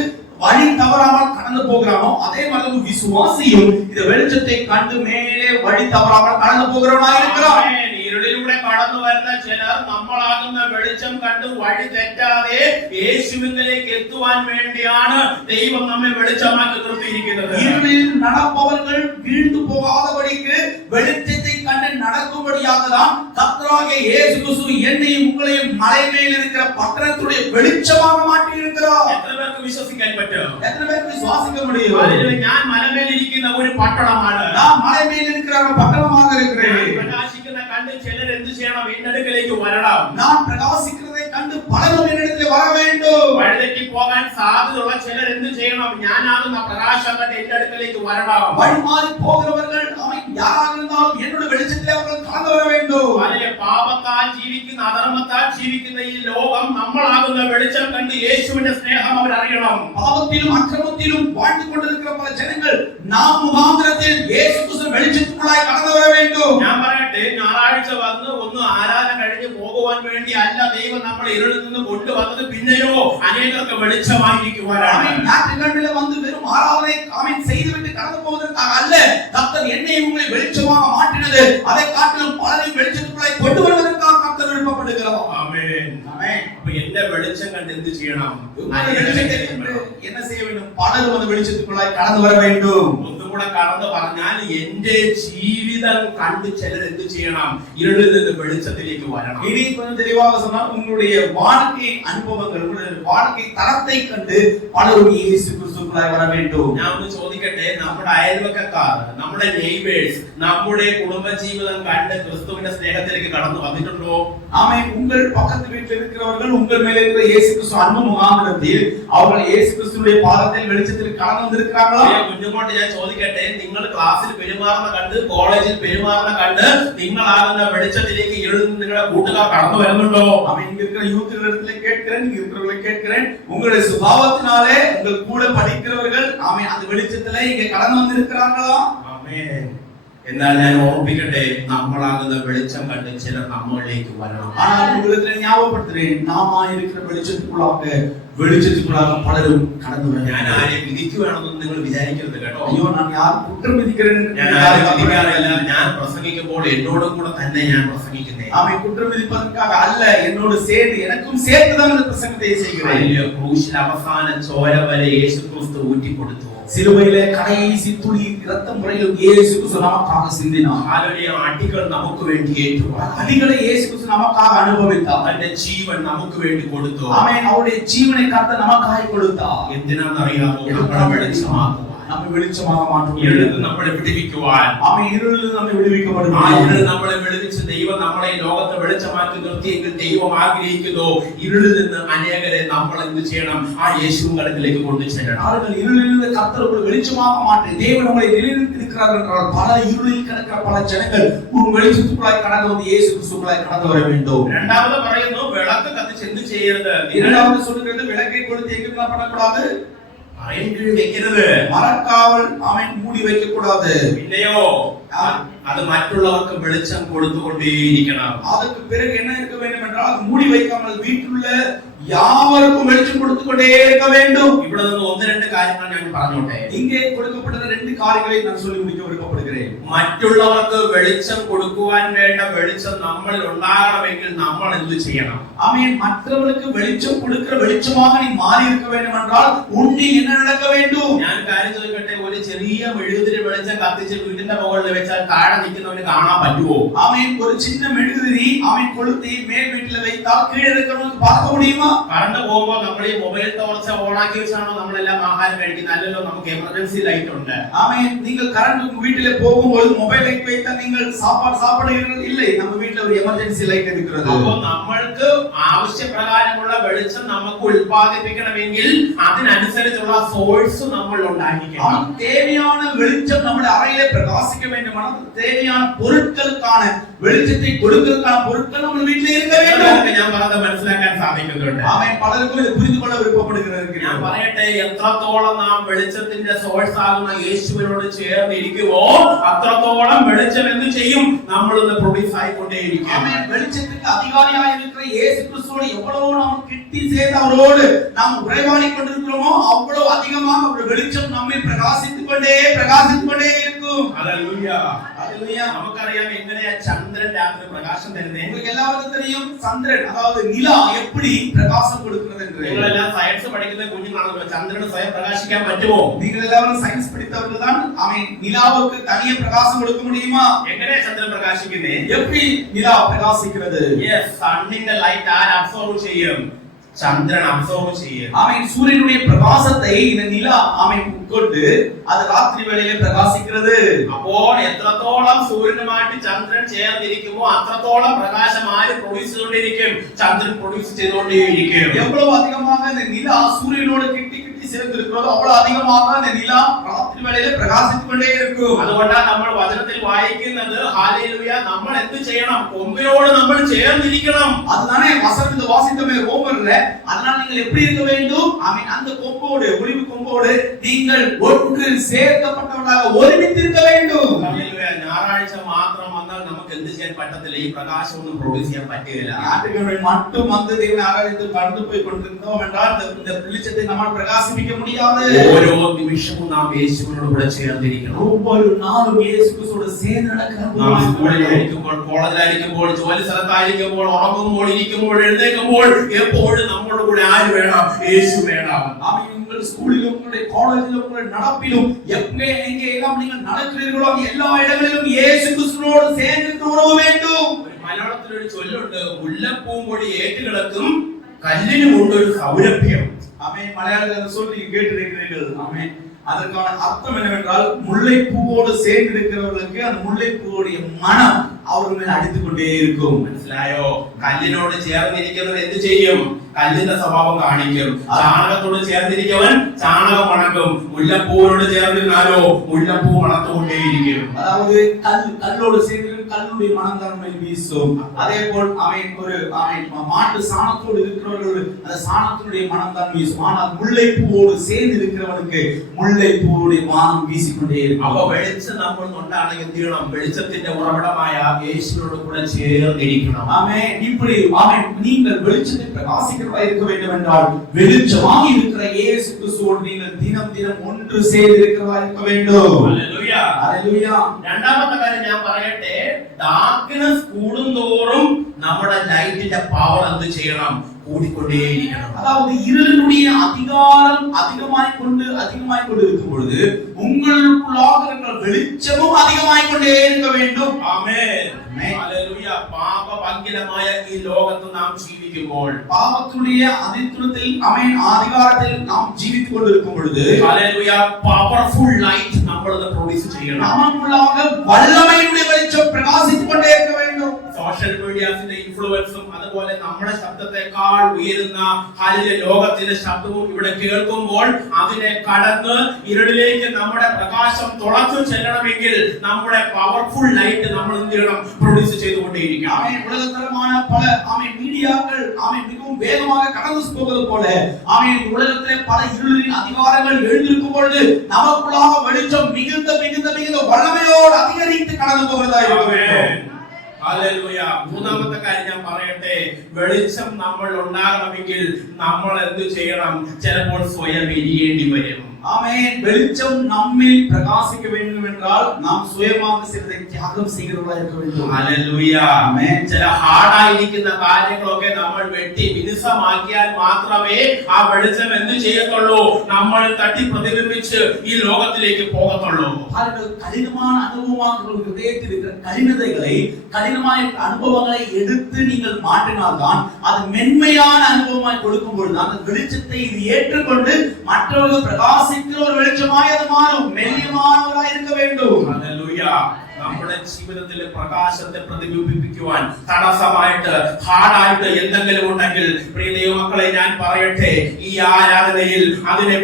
வழி தவறாமல் கடந்து போகிறானோ அதே மாதிரி விசுவாசியும் இந்த வெளிச்சத்தை கண்டு மேலே வழி தவறாமல் கடந்து போகிறவனாக இருக்கிறான். ഇരുളിലൂടെ കടന്നു വരുന്ന ചിലർ നമ്മളാകുന്ന വെളിച്ചം കണ്ട് വഴി തെറ്റാതെ യേശുവിലേക്ക് എത്തുവാൻ വേണ്ടിയാണ് ദൈവം നമ്മെ വെളിച്ചമാക്കി നിർത്തിയിരിക്കുന്നത്. இருளில் நடப்பவர்கள் வீழ்ந்து போகாதபடிக்கு வெளிச்சத்தை கண்டு நடக்கும்படியாக தான் கர்த்தராகிய இயேசு கிறிஸ்து என்னையும் உங்களையும் மலை மேல் இருக்கிற பட்டணத்துடைய வெளிச்சமாக மாற்றி இருக்கிறார். എത്ര പേർക്ക് വിശ്വസിക്കാൻ പറ്റും? எத்தனை பேருக்கு விசுவாசிக்க முடியும்? ഞാൻ മലമേലിരിക്കുന്ന ഒരു പട്ടണമാണ്. நான் மலை மேல் இருக்கிற ஒரு பட்டணமாக இருக்கிறேன். പ്രകാശിക്കുന്ന കണ്ട് ചിലർ എന്ത് ചെയ്യണം? വീട്ടിലേക്ക് വരണം. நான் பிரகாசிக்கிறதை கண்டு பலரும் என்னிடத்தில் வர வேண்டும். വഴിതെറ്റി പോകാൻ സാധ്യതയുള്ള ചിലർ എന്ത് ചെയ്യണം? ഞാനാകുന്ന പ്രകാശം കണ്ട് എന്റെ അടുക്കലേക്ക് വരണം. வழி மாறி போகிறவர்கள் அவன் யாராக இருந்தாலும் என்னோட வெளிச்சத்திலே அவர்கள் கலந்து வர வேண்டும். അതിലെ പാപത്താൽ ജീവിക്കുന്ന, അധർമ്മത്താൽ ജീവിക്കുന്ന ഈ ലോകം നമ്മളാകുന്ന വെളിച്ചം കണ്ട് യേശുവിന്റെ സ്നേഹം അവരറിയണം. பாவத்திலும் அக்கிரமத்திலும் வாழ்ந்து கொண்டிருக்கிற பல ஜனங்கள் நாம் முகாந்திரத்தில் இயேசு கிறிஸ்துவின் வெளிச்சத்துக்குள்ளாய் கடந்து வர வேண்டும். ഞാൻ പറയട്ടെ, ഞായറാഴ്ച വന്ന് ഒന്ന് ആരാധന കഴിഞ്ഞ് പോകുവാൻ വേണ്ടി അല്ല ദൈവം നമ്മളെ ഇരുളിൽ നിന്ന് കൊണ്ടുവന്നത്. പിന്നെയോ അനേകർക്ക് വെളിച്ചമായിരിക്കുവാനാണ്. ஞாயிற்றுக்கிழமையில வந்து வெறும் ஆராதனை அவன் செய்துவிட்டு கடந்து போவதற்காக அல்ல, கர்த்தர் என்னை உங்களை வெளிச்சமாக மாற்றினது அதை காட்டிலும் பலரை வெளிச்சத்துக்குள்ளாய் கொண்டு வருவதற்காக கர்த்தர் விருப்பப்படுகிறார். ஆமென். ஆமென். அப்ப என்ன വെളിച്ചം കണ്ട് എന്ത് ചെയ്യണം? என்ன செய்ய வேண்டும்? பலரும் அந்த வெளிச்சத்துக்குள்ளாய் கடந்து வர வேண்டும். ഒന്നുകൂടെ കടന്നു പറഞ്ഞാൽ, എന്റെ ജീവിതം കണ്ട് ചിലർ എന്ത് ചെയ്യണം? ഇരുളിൽ നിന്ന് വെളിച്ചത്തിലേക്ക് വരണം. இனி கொஞ்சம் தெளிவாக சொன்னால், உங்களுடைய வாழ்க்கை அனுபவங்கள், உங்களுடைய வாழ்க்கை தரத்தை கண்டு பலரும் இயேசு கிறிஸ்துவுக்குள்ளாய் வர வேண்டும். ഞാൻ ഒന്ന് ചോദിക്കട്ടെ, നമ്മുടെ അയൽവക്കക്കാർ, നമ്മുടെ നെയ്ബേഴ്സ്, നമ്മുടെ കുടുംബജീവിതം കണ്ട് ക്രിസ്തുവിന്റെ സ്നേഹത്തിലേക്ക് കടന്നു വന്നിട്ടുണ്ടോ? ஆமென். உங்கள் பக்கத்து வீட்டில் இருக்கிறவர்கள் உங்கள் மேலே இருக்கிற இயேசு கிறிஸ்து அன்பு முகாந்திரத்தில் அவர்கள் இயேசு கிறிஸ்துவின் பாதத்தில் வெளிச்சத்தில் கடந்து வந்திருக்கிறார்களா? കുഞ്ഞുമോട്ട് ഞാൻ ചോദിക്കട്ടെ, നിങ്ങൾ ക്ലാസ്സിൽ പെരുമാറുന്ന കണ്ട്, കോളേജിൽ പെരുമാറുന്ന കണ്ട് നിങ്ങളാകുന്ന വെളിച്ചത്തിലേക്ക് ഇരുളിൽ നിങ്ങളുടെ കൂട്ടുകാർ കടന്നു വരുന്നുണ്ടോ? அவன் இங்க இருக்கிற யூத்களிடத்திலே கேட்கிறேன், இங்க இருக்கிறவர்களை கேட்கிறேன், உங்களுடைய சுபாவத்தினாலே உங்கள் கூட படிக்கிறவர்கள் ஆமென் அந்த வெளிச்சத்திலே இங்க கடந்து வந்திருக்கிறார்களா? ആമേൻ. എന്നാൽ ഞാൻ ഓർമ്മിപ്പിക്കട്ടെ, നമ്മളാകുന്ന വെളിച്ചം കണ്ട് ചിലർ നമ്മളിലേക്ക് വരണം. ஆனால் உங்களுக்கு ஞாபகப்படுத்துறேன், நாம இருக்கிற வெளிச்சத்துக்குள்ளாக பலரும் கடந்து வர. ഞാൻ ആരെ വിധിക്കുകയാണെന്ന് നിങ്ങൾ വിചാരിക്കരുത് കേട്ടോ. ஐயோ, நான் யாரும் குற்றம் விதிக்கிறேன் ഞാൻ ആരെ വിധിക്കാറില്ല. ഞാൻ പ്രസംഗിക്കുമ്പോൾ എന്നോടും കൂടെ തന്നെ ഞാൻ പ്രസംഗിക്കുന്നേ. அவன் குற்றம் விதிப்பதற்காக அல்ல, என்னோடு சேர்ந்து எனக்கும் சேர்த்துதான் இந்த பிரசங்கத்தை செய்கிறேன். ക്രൂശിൽ അവസാന ചോര വരെ യേശു ക്രിസ്തു ഊറ്റിക്കൊടുത്തു. சிலுவையிலே கடைசி துளி இரத்தம் முறையில் இயேசு கிறிஸ்து நமக்காக சிந்தினார். അടികൾ നമുക്ക് വേണ്ടി ഏറ്റുവാങ്ങി. அடிகளை இயேசு கிறிஸ்து நமக்காக அனுபவித்தார். തന്റെ ജീവൻ നമുക്ക് വേണ്ടി കൊടുത്തു. ஆமென். அவருடைய ஜீவனை கர்த்தர் நமக்காக கொடுத்தார். എന്തിനാണെന്നറിയാമോ? നമ്മളെ വെളിച്ചമാക്കുവാൻ, നമ്മെ വെളിച്ചமாக മാറ്റുവാൻ, ഇരുളിൽ നമ്മളെ വിടുവിക്കുവാൻ. ആമേൻ. ഇരുളിൽ നിന്ന് നമ്മെ വിടുവിക്കപ്പെടും. ആ ഇരുളിൽ നമ്മളെ വിടുവിച്ച് ദൈവം നമ്മളെ ഈ ലോകത്തെ വെളിച്ചമാക്കി നിർത്തിയെങ്കിൽ ദൈവം ആഗ്രഹിക്കുന്നു, ഇരുളിൽ നിന്ന് അനേകരെ നമ്മൾ എന്ത് ചെയ്യണം? ആ യേശുവിന്റെ അടുക്കലേക്ക് കൊണ്ടുചെല്ലണം. அவர்கள் இருளிலிருந்து கர்த்தர் ஒரு வெளிச்சமாக மாற்றி தேவன் நம்மை நிலைநிறுத்தியிருக்கிறார் என்றால், பல இருளில் கிடக்கிற பல ஜனங்கள் உன் வெளிச்சத்துக்குள்ளாய் கடந்து வந்து இயேசு கிறிஸ்துவுக்குள்ளாய் கடந்து வர வேண்டும். രണ്ടാമത് പറയുന്നു, വിളക്ക് കത്തിച്ച് എന്ത് ചെയ്യരുത്? இரண்டாவது சொல்லுகிறது, விளக்கை கொளுத்தி எங்கே பண்ணக்கூடாது? അയൻകിഴി വെക്കരുത്. மரக்காவல் அவன் மூடி வைக்க கூடாது. പിന്നെയോ അത് മറ്റുള്ളവർക്ക് വെളിച്ചം കൊടുത്തുകൊണ്ടേയിരിക്കണം. அதுக்கு பிறகு என்ன இருக்க வேண்டும் என்றால், அது மூடி வைக்காமல் வீட்டுள்ள யாவருக்கும் வெளிச்சம் கொடுத்துக்கொண்டே இருக்க வேண்டும். ഇവിടെ നിന്ന് ഒന്ന് രണ്ട് കാര്യങ്ങൾ ഞാൻ പറഞ്ഞോട്ടെ. இங்கே கொடுக்கப்பட்ட ரெண்டு காரியங்களை நான் சொல்லி முடிக்க விருப்பப்படுகிறேன். മറ്റുള്ളവർക്ക് വെളിച്ചം കൊടുക്കുവാൻ വേണ്ട വെളിച്ചം നമ്മളിൽ ഉണ്ടാകണമെങ്കിൽ നമ്മൾ എന്ത് ചെയ്യണം? ஆமென். மற்றவர்களுக்கு வெளிச்சம் கொடுக்கிற வெளிச்சமாக நீ மாறி இருக்க வேண்டும் என்றால் உன்னில் என்ன நடக்க வேண்டும்? ഞാൻ കാര്യം ചോദിക്കട്ടെ, ഒരു ചെറിയ മെഴുകുതിരി വെളിച്ചം കത്തിച്ച് വീടിന്റെ മുകളിൽ വെച്ചാൽ താഴെ നിൽക്കുന്നവന് കാണാൻ പറ്റുമോ? ஆமென். ஒரு சின்ன மெழுகுதிரி அவன் கொளுத்தி மேல் வீட்டில் வைத்தால் கீழே இருக்கிறவனுக்கு பார்க்க முடியுமா? കറണ്ട് പോകുമ്പോൾ നമ്മൾ ഈ മൊബൈൽ ടോർച്ച് ഓണാക്കി വെച്ചാണോ നമ്മളെല്ലാം ആഹാരം കഴിക്കുന്നത്? അല്ലല്ലോ, നമുക്ക് എമർജൻസി ലൈറ്റ് ഉണ്ട്. ஆமென். நீங்கள் கரண்ட் உங்க வீட்டிலே போகும்போது மொபைல் லைட் வைத்தா நீங்கள் சாப்பிடுகிறீர்கள் இல்லை. நம்ம வீட்டில் ஒரு எமர்ஜென்சி லைட் இருக்கிறது. അപ്പോൾ നമ്മൾക്ക് ആവശ്യപ്രകാരമുള്ള വെളിച്ചം നമുക്ക് ഉൽപ്പാദിപ്പിക്കണമെങ്കിൽ അതിനനുസരിച്ചുള്ള സോഴ്സ് നമ്മൾ ഉണ്ടായിരിക്കണം. நமக்கு தேவையான வெளிச்சம் நம்முடைய அறையிலே பிரகாசிக்க வேண்டுமானால் தேவையான பொருட்களுக்கான வெளிச்சத்தை கொடுக்கிறதுக்கான பொருட்கள் நம்ம வீட்டிலே இருக்க வேண்டும். ഞാൻ പറഞ്ഞത് മനസ്സിലാക്കാൻ സാധിക്കുന്നുണ്ട്. ஆமென். പലർക്കും ഇത് പുரிந்து കൊള്ള വിருப்பப்படுகிறது. ഞാൻ പറയട്ടെ, എത്രത്തോളം നാം വെളിച്ചത്തിന്റെ സോഴ്സ് ആകുന്ന യേശുവിനോട് ചേർന്നിരിക്കുമോ അത്രത്തോളം വെളിച്ചം എന്ത് ചെയ്യും? നമ്മൾ ഇന്ന് പ്രൊഡ്യൂസ് ആയിക്കൊണ്ടേയിരിക്കും. ஆமென். வெளிச்சத்துக்கு அதிகாரியாக இருக்கிற இயேசு கிறிஸ்துவோடு எவ்வளவு நாம் கிட்டி சேர்ந்து அவரோடு நாம் உறைவாடிக் கொண்டிருக்கிறோமோ அவ்வளவு அதிகமாக அவருடைய வெளிச்சம் நம்மை பிரகாசித்துக் கொண்டே இருக்கும். ഹല്ലേലൂയ. ஹல்லேலூயா. നമുക്കറിയാം എങ്ങനെയാ ചന്ദ്രൻ രാത്രി പ്രകാശം തരുന്നത്. உங்களுக்கு எல்லாருக்கும் தெரியும் சந்திரன் அதாவது நிலா எப்படி பிரகாசம் கொடுக்கிறது என்று. നിങ്ങളെല്ലാം സയൻസ് പഠിക്കുന്ന കുഞ്ഞുങ്ങളാണല്ലോ. ചന്ദ്രന് സ്വയം പ്രകാശിക്കാൻ പറ്റുമോ? நீங்கள் எல்லாரும் சயின்ஸ் படித்தவர்கள் தான். ஆமென். நிலாவுக்கு தனியே பிரகாசம் கொடுக்க முடியுமா? എങ്ങനെയാ ചന്ദ്രൻ പ്രകാശിക്കുന്നേ? எப்படி நிலா பிரகாசிக்கிறது? യെസ്, സണ്ണിന്റെ ലൈറ്റ് ആര് അബ്സോർബ് ചെയ്യും? ചന്ദ്രൻ അബ്സോർബ് ചെയ്യും. ஆமென். சூரியனுடைய பிரகாசத்தை இந்த நிலா ஆமென் உட்கொண்டு அது ராத்திரி வேளையிலே பிரகாசிக்கிறது. അപ്പോൾ എത്രത്തോളം സൂര്യനുമായിട്ട് ചന്ദ്രൻ ചേർന്നിരിക്കുമോ അത്രത്തോളം പ്രകാശം ആര് പ്രൊഡ്യൂസ് ചെയ്തുകൊണ്ടിരിക്കും? ചന്ദ്രൻ പ്രൊഡ്യൂസ് ചെയ്തുകൊണ്ടേയിരിക്കും. எவ்வளவு அதிகமாக இந்த நிலா சூரியனோடு கிட்டி சேர்ந்திருக்கிறதோ அவ்வளவு அதிகமாக இந்த நிலா ராத்திரி வேளையிலே பிரகாசித்துக் கொண்டே இருக்கும். അതുകൊണ്ടാണ് നമ്മൾ വചനത്തിൽ വായിക്കുന്നത് ഹല്ലേലൂയ, നമ്മൾ എന്ത് ചെയ്യണം? കൊമ്പയോട് നമ്മൾ ചേർന്നിരിക്കണം. அதுதானே வசனத்தை வாசித்தோமே ரோமர்ல. அதனால நீங்கள் எப்படி இருக்க வேண்டும்? ஆமென். அந்த கொம்போடு ஒளிவு கொம்போடு நீங்கள் ஒன்று சேர்க்கப்பட்டவர்களாக ஒருமித்து இருக்க வேண்டும். ഹല്ലേലൂയ. ഞായറാഴ്ച മാത്രം വന്നാൽ നമുക്ക് എന്ത് ചെയ്യാൻ പറ്റത്തില്ല? ഈ പ്രകാശം ഒന്നും പ്രൊഡ്യൂസ് ചെയ്യാൻ പറ്റുകയില്ല. ஞாயிற்றுக்கிழமை மட்டும் வந்து தேவனை ஆராதித்து கடந்து போய் கொண்டிருந்தோம் என்றால் இந்த வெளிச்சத்தை நம்மால் பிரகாசிப்பிக்க முடியாது. ഓരോ നിമിഷവും നാം യേശുവിനോട് കൂടെ ചേർന്നിരിക്കണം. ஒவ்வொரு நாளும் இயேசு கிறிஸ்துவோடு சேர்ந்து நடக்கணும். നാം സ്കൂളിലായിരിക്കുമ്പോൾ, കോളേജിലായിരിക്കുമ്പോൾ, ജോലി സ്ഥലത്തായിരിക്കുമ്പോൾ, ഉറങ്ങുമ്പോൾ, ഇരിക്കുമ്പോൾ, എഴുന്നേൽക്കുമ്പോൾ എപ്പോഴും നമ്മുടെ കൂടെ ആര് വേണം? യേശു വേണം. ஆமென். உங்கள் ஸ்கூலிலும் உங்களுடைய காலேஜிலும் உங்களுடைய நடப்பிலும் எங்கே எல்லாம் நீங்கள் நடக்கிறீர்களோ அந்த எல்லா இடங்களிலும் இயேசு கிறிஸ்துவோடு சேர்ந்து உறவு வேண்டும். മലയാളത്തിൽ ഒരു ചൊല്ലുണ്ട്, മുല്ലപ്പൂമ്പൊടി ഏറ്റുകിടക്കും കല്ലിനും ഉണ്ട് ഒരു സൗരഭ്യം. ஆமென். மலையாளத்தில் சொல்லி கேட்டிருக்கிறீர்கள். ஆமென். அதற்கான அர்த்தம் என்னவென்றால் முல்லைப்பூவோடு சேர்ந்து இருக்கிறவர்களுக்கு அந்த முல்லைப்பூவுடைய மனம் அவர் மேல் அடித்துக் கொண்டே இருக்கும். മനസ്സിലായോ? കല്ലിനോട് ചേർന്നിരിക്കുന്നത് എന്ത് ചെയ്യും? കല്ലിന്റെ സ്വഭാവം കാണിക്കും. ചാണകത്തോട് ചേർന്നിരിക്കവൻ ചാണകം മണക്കും. മുല്ലപ്പൂവിനോട് ചേർന്നിരുന്നാലോ മുല്ലപ്പൂ മണത്തുകൊണ്ടേയിരിക്കും. அதாவது கல்லோடு சேர்ந்து கல்லுடைய மனம் தான் மேல் வீசும். அதேபோல் மாட்டு சாணத்தோடு இருக்கிறவர்கள் அந்த சாணத்தினுடைய மனம் தான் வீசும். ஆனால் முல்லைப்பூவோடு சேர்ந்து இருக்கிறவனுக்கு முல்லைப்பூவுடைய மனம் வீசிக்கொண்டே இருக்கும். അപ്പൊ വെളിച്ചം നമ്മൾ കൊണ്ടാണ് എന്ത് ചെയ്യണം? വെളിച്ചത്തിന്റെ ഉറവിടമായ യേശുവിനോട് കൂടെ ചേർന്നിരിക്കണം. ஆமென். இப்படி ஆமென். நீங்கள் வெளிச்சத்தை பிரகாசிக்கிறவராய் இருக்க வேண்டும் என்றால் வெளிச்சமாக இருக்கிற இயேசு கிறிஸ்துவோடு நீங்கள் தினம் தினம் ஒன்று சேர்ந்து இருக்கிறவராய் இருக்க வேண்டும். ഹല്ലേലൂയ. ഹല്ലേലൂയ. രണ്ടാമത്തെ കാര്യം ഞാൻ പറയട്ടെ, ഡാർക്ക്നെസ് കൂടുന്തോറും നമ്മുടെ ലൈറ്റിന്റെ പവർ എന്ത് ചെയ്യണം? கூடிக்கொண்டேയിരിക്കണം. அதாவது இருளினுடைய அதிகாரம் அதிகமாய் கொண்டு இருக்கும் பொழுது உங்களுக்குள்ளாக இருக்கிற வெளிச்சமும் அதிகமாய் கொண்டே இருக்க வேண்டும். ആമേൻ. ഹല്ലേലൂയ. പാപഭംഗിതമായ ഈ ലോകത്ത് നാം ജീവിക്കുമ്പോൾ, പാപത്തിന്റെ അതിത്വത്തിൽ ആമേൻ അധികാരത്തിൽ നാം ജീവിച്ചു കൊണ്ടിരിക്കും பொழுது ഹല്ലേലൂയ, പവർഫുൾ ലൈറ്റ് നമ്മൾ പ്രൊഡ്യൂസ് ചെയ്യണം. നമുക്കുള്ളാക വല്ലമയുടെ വെളിച്ചം പ്രകാശിച്ചുകൊണ്ടേ இருக்க வேண்டும். സോഷ്യൽ മീഡിയാസിന്റെ ഇൻഫ്ലുവൻസും അതുപോലെ നമ്മുടെ ശബ്ദത്തെക്കാൾ ഉയരുന്ന ഹല്ലേലൂയ ലോകത്തിന്റെ ശബ്ദവും ഇവിടെ കേൾക്കുമ്പോൾ അതിനെ കടന്ന് ഇരുളിലേക്ക് നമ്മുടെ പ്രകാശം തുളച്ചു ചെല്ലണമെങ്കിൽ നമ്മുടെ പവർഫുൾ ലൈറ്റ് നമ്മൾ എന്ത് ചെയ്യണം? പ്രൊഡ്യൂസ് ചെയ്തുകൊണ്ടേയിരിക്കണം. ஆமென். உலகத்தரமான பல ஆமென் மீடியாக்கள் ஆமென் மிகவும் வேகமாக கடந்து போவது போல ஆமென் உலகத்திலே பல இருளின் அதிகாரங்கள் எழுந்திருக்கும் பொழுது நமக்குள்ளாக வெளிச்சம் மிகுந்த வல்லமையோடு அதிகரித்து கடந்து போகிறதா இருக்கும். ഹല്ലേലൂയ. മൂന്നാമത്തെ കാര്യം ഞാൻ പറയട്ടെ, വെളിച്ചം നമ്മൾ ഉണ്ടാകണമെങ്കിൽ നമ്മൾ എന്ത് ചെയ്യണം? ചിലപ്പോൾ സ്വയം എരിയേണ്ടി വരും. ஆமென். வெளிச்சம் நம்மில் பிரகாசிக்க வேண்டும் என்றால் நாம் சுயமாக சிறிதை தியாகம் செய்கிறவர்களாக இருக்க வேண்டும். ഹല്ലേലൂയ. ആമേൻ. ചില ഹാർഡായിരിക്കുന്ന കാര്യങ്ങളൊക്കെ നമ്മൾ വെട്ടി മിനുസമാക്കിയാൽ മാത്രമേ ആ വെളിച്ചം എന്ത് ചെയ്യത്തുള്ളൂ? നമ്മൾ തട്ടി പ്രതിബിംബിച്ച് ഈ ലോകത്തിലേക്ക് പോകത്തുള്ളൂ. பாருங்கள், கடினமான அனுபவமாக உங்கள் இதயத்தில் இருக்கிற கடினதைகளை, கடினமான அனுபவங்களை எடுத்து நீங்கள் மாற்றினால்தான் அது மென்மையான அனுபவமாய் கொடுக்கும் பொழுது அந்த வெளிச்சத்தை இது ஏற்றுக்கொண்டு மற்றவர்கள் பிரகாசிக்கிற ஒரு வெளிச்சமாய் அது மாறும். மெல்லியமானவராய் இருக்க வேண்டும். ഹല്ലേലൂയ. നമ്മുടെ ജീവിതത്തിലെ പ്രകാശത്തെ പ്രതിബിംബിപ്പിക്കുവാൻ തടസ്സമായിട്ട് ഹാർഡായിട്ട് എന്തെങ്കിലും ഉണ്ടെങ്കിൽ പ്രിയ ദൈവമക്കളെ ഞാൻ പറയട്ടെ, ഈ ആരാധനയിൽ അതിനെ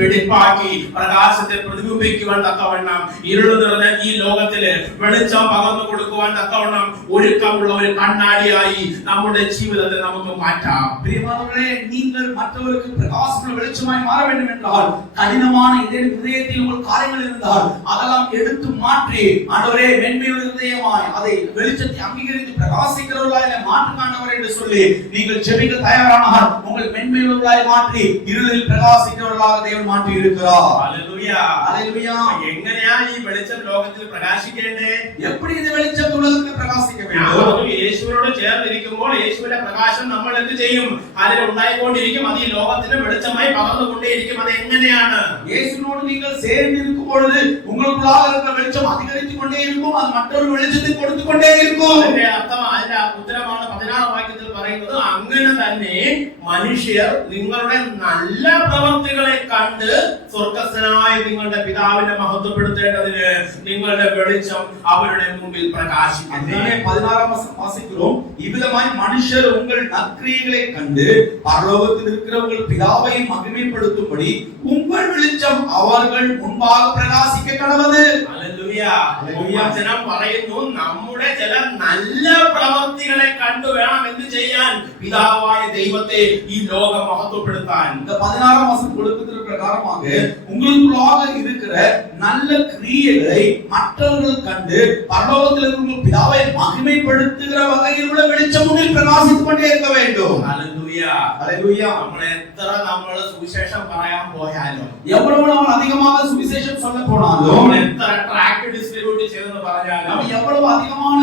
വെടിപ്പാക്കി പ്രകാശത്തെ പ്രതിബിംബിക്കുവാൻ തക്കവണ്ണം ഇരുള് നിറഞ്ഞ ഈ ലോകത്തില് വെളിച്ചം പകർന്നു കൊടുക്കുവാൻ തക്കവണ്ണം ഒരുക്കമുള്ള ഒരു കണ്ണാടിയായി നമ്മുടെ ജീവിതത്തെ നമുക്ക് മാറ്റാം. பிரியமானவர்களே, நீங்கள் மற்றவருக்கு பிரகாசமுள்ள வெளிச்சமாய் மாற வேண்டும் என்றால் கடினமான இதயத்தில் உங்கள் காரியங்கள் இருந்தால் அதெல்லாம் எடுத்து மாற்றி ஆண்டவரே மென்மையுள்ள இதயமாய் அதை வெளிச்சத்தை அங்கீகரித்து பிரகாசிக்கிறவர்களாய் மாற்று ஆண்டவரே என்று சொல்லி நீங்கள் ஜெபிக்க தயாரானால் உங்கள் மென்மையுள்ளவர்களாய் மாற்றி இருளில் பிரகாசிக்கிறவர்களாக தேவன் மாற்றி இருக்கிறார். ഹല്ലേലൂയ. ഹല്ലേലൂയ. എങ്ങനെയാ ഈ വെളിച്ചം ലോകത്തിൽ പ്രകാശിക്കേണ്ടേ? எப்படி இந்த வெளிச்சம் உலகத்தில் பிரகாசிக்க வேண்டும்? യേശുവിനോട് ചേർന്നിരിക്കുമ്പോൾ യേശുവിന്റെ പ്രകാശം നമ്മൾ എന്ത് ചെയ്യും? അതിൽ ഉണ്ടായിക്കൊണ്ടിരിക്കും. അത് ഈ ലോകത്തിന് വെളിച്ചമായി പകർന്നുകൊണ്ടേയിരിക്കും. അത് എങ്ങനെയാണ്? இயேசுவோடு நீங்கள் சேர்ந்து இருக்கும் பொழுது உங்களுக்குள்ளாக இருக்கிற வெளிச்சம் அதிகரித்துக் கொண்டே இருக்கும். அது மற்றொரு வெளிச்சத்தை கொடுத்துக் கொண்டே இருக்கும். അതിന്റെ അർത്ഥം, അതിന്റെ ഉത്തരമാണ് 16 വാക്യത്തിൽ പറയുന്നത്. അങ്ങനെ തന്നെ മനുഷ്യർ നിങ്ങളുടെ നല്ല പ്രവൃത്തികളെ കണ്ട് സ്വർഗ്ഗസ്ഥനായ നിങ്ങളുടെ പിതാവിനെ മഹത്വപ്പെടുത്തേണ്ടതിന് നിങ്ങളുടെ വെളിച്ചം അവരുടെ മുമ്പിൽ പ്രകാശിക്കട്ടെ. 16 வசனம் வாசிக்கிறோம். இவ்விதமாய் மனுஷர் உங்கள் நற்கிரியைகளை கண்டு பரலோகத்தில் இருக்கிற உங்கள் பிதாவை மகிமைப்படுத்தும்படி உங்கள் வெளிச்சம் அவர்கள் முன்பாக பிரகாசிக்க கடவது. ഹല്ലേലൂയ. വചനം പറയുന്നു, നമ്മുടെ ചില നല്ല പ്രവൃത്തികളെ കണ്ടു വേണം എന്ത് ചെയ്യാൻ? പിതാവായ ദൈവത്തെ ഈ ലോകം മഹത്വപ്പെടുത്താൻ. இந்த 16 வசனம் கொடுக்கிற பிரகாரமாக உங்களுக்குள்ளாக இருக்கிற நல்ல கிரியைகளை மற்றவர்கள் கண்டு பரலோகத்தில் இருக்கிற பிதாவை மகிமைப்படுத்துகிற வகையில் உள்ள வெளிச்சம் முன்னில் பிரகாசித்துக் கொண்டே இருக்க வேண்டும். ഹല്ലേലൂയ. ஹல்லேலூயா. നമ്മൾ സുവിശേഷം പറയാൻ പോയാലും, எவ்வளவு நாம் அதிகமாக சுவிசேஷம் சொல்ல போனாலும், നമ്മൾ എത്ര ട്രാക്ട് ഡിസ്ട്രിബ്യൂട്ട് ചെയ്തെന്ന് പറഞ്ഞാലും, நாம் எவ்வளவு அதிகமான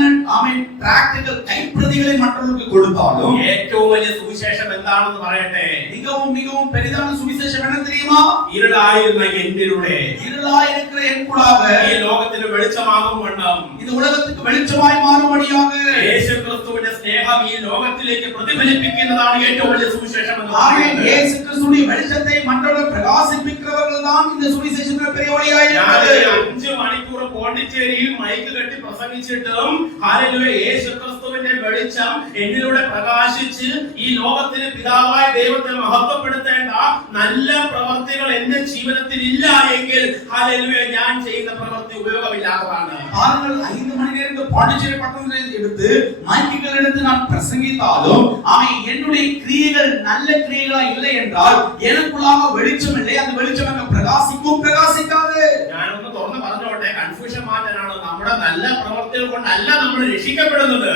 டிராக்டுகள் கைப்பிரதிகளை மற்றவர்களுக்கு கொடுத்தாலும், ഏറ്റവും വലിയ സുവിശേഷം എന്താണെന്ന് പറയട്ടെ. மிகவும் மிகவும் பெரிதான சுவிசேஷம் என்ன தெரியுமா? ഇരുളായിരുന്ന എന്നിലൂടെ இருளாய் இருக்கிற என் கூடாக ഈ ലോകത്തിന് വെളിച്ചമാകും വണ്ണം இந்த உலகத்துக்கு வெளிச்சமாய் மாறும்படியாக യേശുക്രിസ്തുവിന്റെ സ്നേഹം ഈ ലോകത്തിലേക്ക് പ്രതിഫലിപ്പിക്കുന്നതാണ് ഏറ്റവും വലിയ സുവിശേഷം എന്ന് ஆமென். പറയുന്നത്. இயேசு கிறிஸ்துவின் வெளிச்சத்தை மற்றவர்கள் பிரகாசிப்பிக்கிறவர்கள் தான் இந்த சுவிசேஷத்தின் பெரிய ஒளியாய் இருக்கிறது. 5 മണിക്കൂർ പോണ്ടിച്ചേരിയിൽ മൈക്ക് കെട്ടി പ്രസംഗിച്ചിട്ടും ഹല്ലേലൂയ, യേശുക്രിസ്തുവിന്റെ വെളിച്ചം എന്നിലൂടെ പ്രകാശിച്ച് ഈ ലോകത്തിന് പിതാവായ ദൈവത്തെ മഹത്വപ്പെടുത്തേണ്ട നല്ല പ്രവർത്തികൾ എന്റെ ജീവിതത്തിൽ ഇല്ല എങ്കിൽ ഹല്ലേലൂയ, ഞാൻ ചെയ്യുന്ന പ്രവൃത്തി ഉപയോഗമില്ലാത്തതാണ്. பாருங்கள், 5 மணி நேரம் பாண்டிச்சேரி பட்டணத்தில் எடுத்து மைக்குகள் எடுத்து நான் பிரசங்கித்தாலும் என்னுடைய கிரியைகள் நல்ல கிரியைகளா இல்லை என்றால் எனக்குள்ளாக வெளிச்சம் இல்லை. அந்த வெளிச்சம் அங்க பிரகாசிக்கும் பிரகாசிக்காது. ഞാനൊന്ന് തുറന്ന് പറഞ്ഞോട്ടെ, കൺഫ്യൂഷൻ മാറ്റാനാണ്. നമ്മുടെ നല്ല പ്രവർത്തികൾ കൊണ്ടല്ല നമ്മൾ രക്ഷിക്കപ്പെടുന്നത്.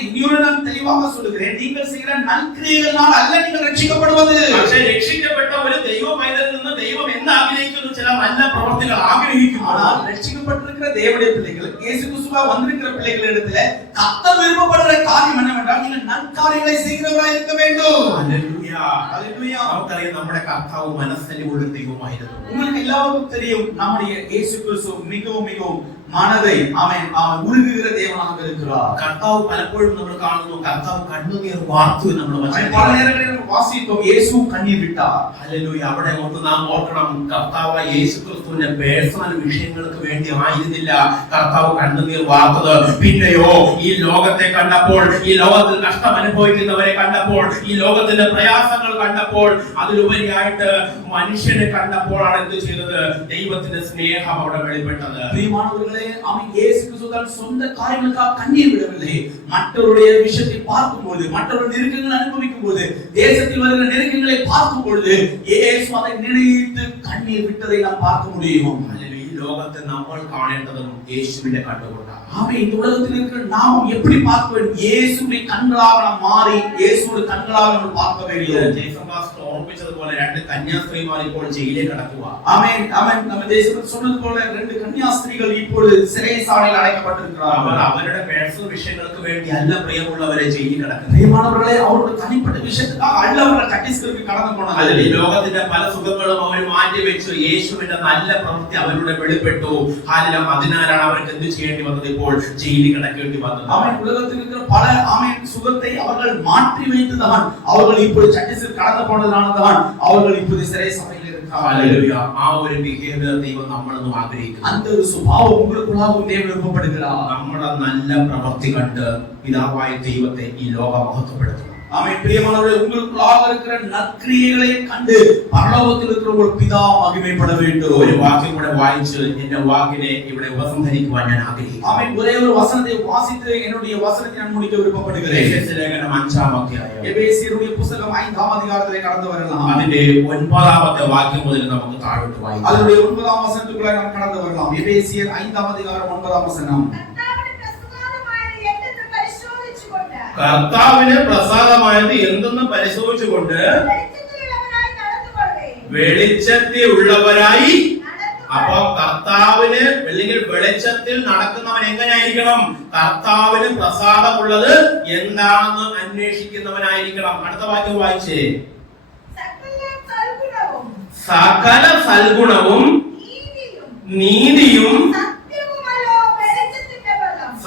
இன்னொரு நான் தெளிவாக சொல்லுகிறேன், நீங்கள் செய்கிற நற்கிரியைகளால் அல்ல நீங்கள் ரட்சிக்கப்படுவது. പക്ഷേ രക്ഷിക്കപ്പെട്ട ഒരു ദൈവ പൈതലിൽ നിന്ന് ദൈവം എന്ത് ആഗ്രഹിക്കുന്നു? ചില നല്ല പ്രവർത്തികൾ ആഗ്രഹിക്കുന്നു. ஆனால் ரட்சிக்கப்பட்டிருக்கிற தேவனுடைய பிள்ளைகள், இயேசு கிறிஸ்துவா வந்திருக்கிற பிள்ளைகளிடத்துல கர்த்தர் விருப்பப்படுகிற காரியம் என்னவென்றால் நீங்கள் நற்காரியங்களை செய்கிறவராய் இருக்க வேண்டும். ഹല്ലേലൂയ. ஹல்லேலூயா. നമുക്കറിയാം, നമ്മുടെ കർത്താവ് മനസ്സലിവുള്ള ദൈവമായിരുന്നു. உங்களுக்கு எல்லாருக்கும் தெரியும், நம்முடைய இயேசு கிறிஸ்து மிகவும் மிகவும் மனதை அவன் உருகுகிற தேவனாக இருக்கிறார். കർത്താവ് പലപ്പോഴും നമ്മൾ കാണുന്നു, കർത്താവ് കണ്ണുനീർ വാർത്തു നമ്മൾ பல நேரங்களில் நம்ம வாசித்தோம், இயேசு கண்ணீர் விட்டார். ഹല്ലേലൂയ. അവിടെ ഒന്ന് നാം ഓർക്കണം, കർത്താവ് യേശു ക്രിസ്തുവിന്റെ പേഴ്സണൽ വിഷയങ്ങൾക്ക് വേണ്ടി ആയിരുന്നില്ല കർത്താവ് കണ്ണുനീർ വാർത്തത്. പിന്നെയോ ഈ ലോകത്തെ കണ്ടപ്പോൾ, ഈ ലോകത്തിൽ കഷ്ടം അനുഭവിക്കുന്നവരെ കണ്ടപ്പോൾ, ഈ ലോകത്തിന്റെ പ്രയാസങ്ങൾ കണ്ടപ്പോൾ, അതിലുപരിയായിട്ട് മനുഷ്യനെ കണ്ടപ്പോഴാണ് എന്ത് ചെയ്തത്? ദൈവത്തിന്റെ സ്നേഹം അവിടെ വെളിപ്പെട്ടത്. பிரியமானவர்களே, அவன் இயேசு கிறிஸ்து தன் சொந்த காரியங்களுக்காக கண்ணீர் விடவில்லை. மற்றவருடைய விஷயத்தை பார்க்கும்போது, மற்றவருடைய நெருக்கங்களை அனுபவிக்கும் போது, தேசத்தில் வருகிற நெருக்கங்களை பார்க்கும் பொழுது இயேசு அதை நினைத்து கண்ணீர் விட்டதை நாம் பார்க்க முடியும். ഈ ലോകത്തെ നമ്മൾ കാണേണ്ടതും യേശുവിന്റെ കണ്ണുകൊണ്ടാണ്. ஆமென். இந்த உலகத்தில் இருக்கிற நாம் எப்படி பார்க்க வேண்டும்? இயேசுவின் கண்களாக நாம் மாறி இயேசுவின் கண்களாக நாம் பார்க்க வேண்டும். ജേസൺ പാസ്റ്റർ ഓർമ്മിച്ചതുപോലെ രണ്ട് കന്യാസ്ത്രീമാർ ഇപ്പോൾ ജയിലിൽ കിടക്കുക. ஆமென் ஆமென். நம்ம தேசத்தில் சொன்னது போல ரெண்டு கன்னியாஸ்திரிகள் இப்பொழுது சிறைச்சாலையில் அடைக்கப்பட்டிருக்கிறார்கள். അവരുടെ പേഴ്സണൽ വിഷയങ്ങൾക്ക് വേണ്ടി അല്ല പ്രിയമുള്ളവരെ ജയിലിൽ കിടക്കുന്നത്. പ്രിയമാனவர்களே, அவருடைய தனிப்பட்ட விஷயத்துக்காக அல்ல அவர்கள் சட்டீஸ்கருக்கு கடந்து போனாங்க. അതിൽ ലോകത്തിന്റെ പല സുഖങ്ങളും അവർ മാറ്റിവെച്ചു യേശുവിന്റെ നല്ല പ്രവൃത്തി അവരുടെ വെളിപ്പെട്ടു. അതിനാലാണ് അവർക്ക് എന്ത് ചെയ്യേണ്ടി വന്നത്? ഇപ്പോൾ ജയിലിൽ കിടക്കേണ്ടി വന്നത്. ஆமென். உலகத்தில் இருக்கிற பல ஆமென் சுகத்தை அவர்கள் மாற்றி வைத்துதான் அவர்கள் இப்பொழுது சட்டீஸ்கர் கடந்து போனதனால்தான் அவர்கள் இப்போது சிறைச்சாலையில் இருக்கிறார்கள். ആ ഒരു ബിഹേവിയർ ദൈവം നമ്മളൊന്നും ആഗ്രഹിക്കുന്നു. அந்த ஒரு சுபாவம் உங்களுக்குள்ளாக தேவன் விருப்பப்படுகிறார். നമ്മുടെ നല്ല പ്രവൃത്തി കണ്ട് പിതാവായ ദൈവത്തെ ഈ ലോകം മഹത്വപ്പെടുത്തും. ஆமென். பிரியமானவர்களே, உங்களுக்குள்ளாக இருக்கிற நற்கிரியைகளை கண்டு பரலோகத்தில் இருக்கிற ஒரு பிதா மகிமைப்பட வேண்டும். ഒരു വാക്യം കൂടെ വായിച്ച് എന്റെ വാക്കിനെ ഇവിടെ ഉപസംഹരിക്കുവാൻ ഞാൻ ആഗ്രഹിക്കുന്നു. ஆமென். ஒரே ஒரு வசனத்தை வாசித்து என்னுடைய வசனத்தை நான் முடிக்க விருப்பப்படுகிறேன். എഫേസ്യ ലേഖനം 5-ാം അധ്യായം. எபேசியருடைய புத்தகம் 5ஆம் அதிகாரத்திலே கடந்து வரலாம். അതിന്റെ 9ാമത്തെ വാക്യം മുതൽ നമുക്ക് താഴോട്ട് വായിക്കാം. அதனுடைய 9ஆம் வசனத்துக்குள்ள நாம் கடந்து வரலாம். எபேசியர் 5ஆம் அதிகாரம் 9ஆம் வசனம். കർത്താവിന് പ്രസാദമായത് എന്തെന്ന് പരിശോധിച്ചുകൊണ്ട് വെളിച്ചത്തിൽ ഉള്ളവരായി. അപ്പൊ കർത്താവിന് അല്ലെങ്കിൽ വെളിച്ചത്തിൽ നടക്കുന്നവൻ എങ്ങനെയായിരിക്കണം? കർത്താവിന് പ്രസാദമുള്ളത് എന്താണെന്ന് അന്വേഷിക്കുന്നവനായിരിക്കണം. അടുത്ത വാക്യം വായിച്ചേ. സകല സൽഗുണവും നീതിയും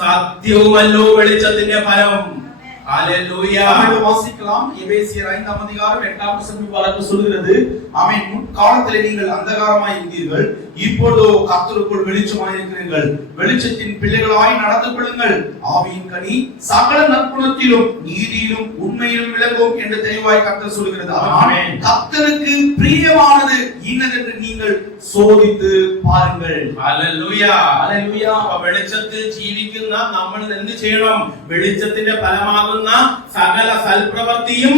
സത്യവുമല്ലോ വെളിച്ചത്തിന്റെ ഫലം. ஹalleluya. நாம் வாசிக்கலாம். எபேசியர் 5ஆம் அதிகாரம் 8ஆம் வசனம் வரைக்கும் சொல்கிறது. ஆமென். முற்காலத்திலே நீங்கள் அந்தகாரமாய் இருந்தீர்கள், இப்பொழுதோ கர்த்தருக்குள் வெளிச்சமாய் இருக்கிறீர்கள். வெளிச்சத்தின் பிள்ளைகளாய் நடந்து கொள்ளுங்கள். ஆவியின் கனி சகல நற்குணத்திலும் நீதியிலும் உண்மையிலும் விளங்கும் என்று தெளிவாய் கர்த்தர் சொல்கிறது. ஆமென். கர்த்தருக்கு பிரியமானது இன்னதென்று நீங்கள் சோதித்து பாருங்கள். ഹalleluya. ഹalleluya. വെളിച്ചത്തിൽ ജീവിക്കുന്ന നമ്മൾ എന്ത് ചെയ്യണം? വെളിച്ചത്തിന്റെ ഫലമാകുന്ന സകല സൽപ്രവൃത്തിയും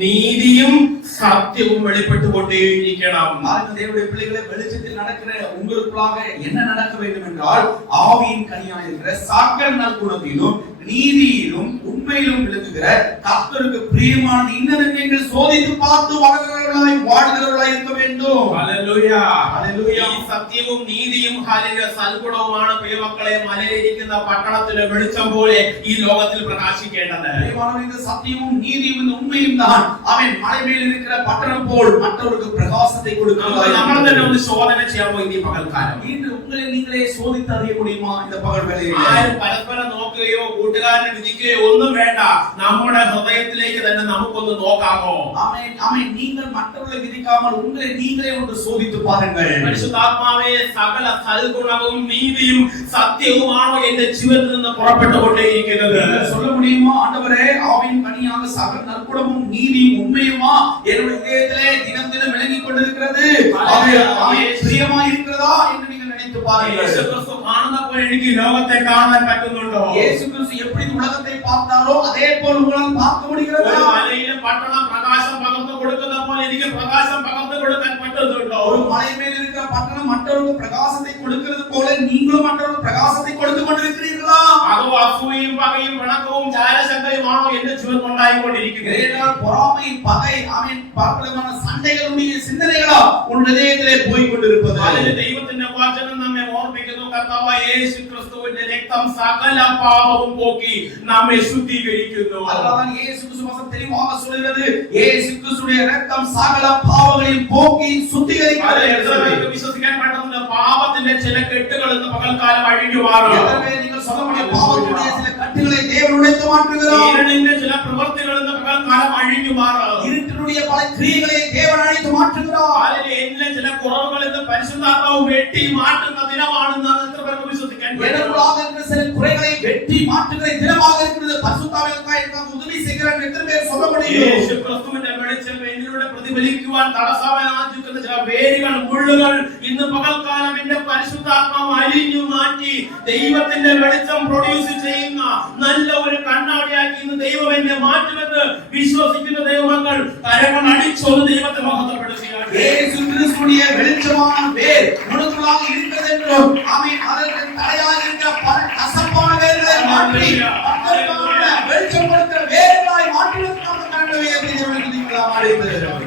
നീതിയും സത്യവും വെളിപ്പെട്ടുകൊണ്ടേയിരിക്കണം. தேவனுடைய பிள்ளைகளே, வெளிச்சத்தில் நடக்கிற உங்களுக்குள்ளாக என்ன நடக்க வேண்டும் என்றால், ஆவியின் கனியாய் இருக்கிற சகல நற்குணத்திலும் நீதியிலும் உண்மையிலும் விளங்குகிற கர்த்தருக்கு பிரியமானது இன்னதென்று நீங்கள் சோதித்து பார்த்து வாழ்கிறவர்களாய் இருக்க வேண்டும். ഹല്ലേലൂയ. ഹല്ലേലൂയ. ഈ സത്യവും നീതിയും ഹല്ലേലൂയ സൽഗുണവുമാണ് പ്രിയമക്കളെ മലയിലിരിക്കുന്ന പട്ടണത്തിലെ വെളിച്ചം പോലെ ഈ ലോകത്തിൽ പ്രകാശിക്കേണ്ടത്. பிரியமானவர்களே, இந்த சத்தியமும் நீதியும் இந்த உண்மையும் தான் அவன் மலை மேல் இருக்கிற பட்டணம் போல் மற்றவருக்கு பிரகாசத்தை கொடுக்கிறது. നമ്മൾ തന്നെ ഒന്ന് ശോധന ചെയ്യാമോ ഈ പകൽക്കാലം? இன்று உங்களை நீங்களே சோதித்து அறிய முடியுமா இந்த பகல் வேளையில்? ആരും പരസ്പരം നോക്കുകയോ കൂട്ടുകാരനെ വിധിക്കുകയോ ഒന്നും വേണ്ട. നമ്മുടെ ഹൃദയത്തിലേക്ക് തന്നെ നമുക്കൊന്ന് നോക്കാമോ? ആമേൻ ആമേൻ. நீங்கள் மற்றவர்களை விதிக்காமல் உங்களை நீங்களே ஒன்று சோதித்து பாருங்கள். പരിശുദ്ധാത്മാവേ, സകല സൽഗുണവും നീതിയും സത്യവുമാണോ എന്റെ ജീവിതത്തിൽ നിന്ന് പുറപ്പെട്ടുകൊണ്ടേയിരിക്കുന്നത്? சொல்ல முடியுமா? ஆண்டவரே, ஆவியின் கனியாக சகல நற்குணமும் நீதியும் உண்மையுமா என்னுடைய இதயத்திலே தினம் தினம் விளங்கிக் கொண்டிருக்கிறது? ஆமென். பிரியமா இருக்கிறதா என்று நீங்கள் நினைத்து பாருங்கள். യേശു ക്രിസ്തു കാണുന്നപ്പോൾ എനിക്ക് ലോകത്തെ കാണാൻ പറ്റുന്നുണ്ടോ? இயேசு கிறிஸ்து எப்படி உலகத்தை பார்த்தாரோ அதே போல் உங்களால் பார்க்க முடிகிறதா? ഒരു മലയിലെ പട്ടണം പ്രകാശം പകർന്നു കൊടുക്കുന്ന പോലെ എനിക്ക് പ്രകാശം പകർന്നു കൊടുക്കാൻ പറ്റുന്നുണ്ടോ? ஒரு மலை மேல் இருக்கிற பட்டணம் மற்றவருக்கு பிரகாசத்தை கொடுக்கிறது போல நீங்களும் மற்றவருக்கு பிரகாசத்தை கொடுத்து கொண்டிருக்கிறீர்களா? അതോ അസൂയയും പകയും പിണക്കവും ജാരശങ്കയുമാണോ എന്റെ ജീവിതം ഉണ്ടായിക്കൊണ്ടിരിക്കുന്നത്? பொறாமை, பகை, ஆமென், பலவிதமான சண்டைகளுடைய சிந்தனைகளா உன் இதயத்திலே போய் கொண்டிருப்பது? അതിന് ദൈവത്തിന്റെ വചനം നമ്മെ ഓർമ്മിക്കുന്നു. കർത്താവായ യേശു ക്രിസ്തുവിന്റെ രക്തം സകല പാപവും പോക്കി നമ്മെ ശുദ്ധീകരിക്കുന്നു. அதனால்தான் இயேசு கிறிஸ்து வசனம் தெளிவாக சொல்கிறது, இயேசு கிறிஸ்துவின் இரத்தம் சகல பாவங்களையும் போக்கி சுத்திகரிக்கிறது. വിശ്വസിക്കാൻ പറ്റുന്ന പാപത്തിന്റെ ചില കെട്ടുകൾ ഇന്ന് പകൽക്കാലം അഴിഞ്ഞു മാറും. எனவே நீங்கள் சொல்ல முடியும், பாவத்துடைய சில கட்டுகளை தேவன் உடைத்து மாற்றுகிறார். ഇരുളിന്റെ ചില പ്രവൃത്തികൾ ഇന്ന് പകൽക്കാലം അഴിഞ്ഞു മാറും. இருட்டினுடைய பல கிரியைகளை தேவன் அழித்து மாற்றுகிறார். എന്നിലെ ചില കുറവുകൾ ഇന്ന് പരിശുദ്ധാത്മാവ് വെട്ടി മാറ്റുന്ന ദിനമാണെന്ന് എത്ര പേർക്ക് വിശ്വസിക്കാൻ പറ്റും? எனக்குள்ளாக இருக்கிற சில குறைகளை வெட்டி மாற்றுகிற தினமாக இருக்கிறது. பரிசுத்தாவியானவர் எனக்கு உதவி செய்கிறார் எத்தனை பேர் சொல்ல முடியும்? യേശു ക്രിസ്തുവിന്റെ വെളിച്ചം എന്നിലൂടെ പ്രതിഫലിക്കുവാൻ തടസ്സമായിരിക്കുന്ന ചില വേരുകൾ മുള്ളുകൾ ഇന്ന് പകൽക്കാലം എന്റെ പരിശുദ്ധാത്മാവ് അലിഞ്ഞു മാറ്റി ദൈവത്തിന്റെ വെളിച്ചം പ്രൊഡ്യൂസ് ചെയ്യുന്ന നല്ല ഒരു കണ്ണാടിയാക്കി ഇന്ന് ദൈവം എന്നെ മാറ്റുമെന്ന് വിശ്വസിക്കുന്ന ദൈവമക്കൾ കരങ്ങൾ അടിച്ചോന്ന് ദൈവത്തെ മഹത്വപ്പെടുത്തുകയാണ്. இயேசு கிறிஸ்துவின் வெளிச்சமான வேர் உனக்குள்ளாக இருக்கிறது என்றும் ஆமென். அதற்கு தடையாக இருக்கிற பல கசப்பான வேர்களை மாற்றி மக்களுக்கான வெளிச்சம் கொடுக்கிற வேர்களாய் மாற்றுவதற்காக கர்த்தரை தேவனுக்கு நீங்கள் அழைக்கிறோம்.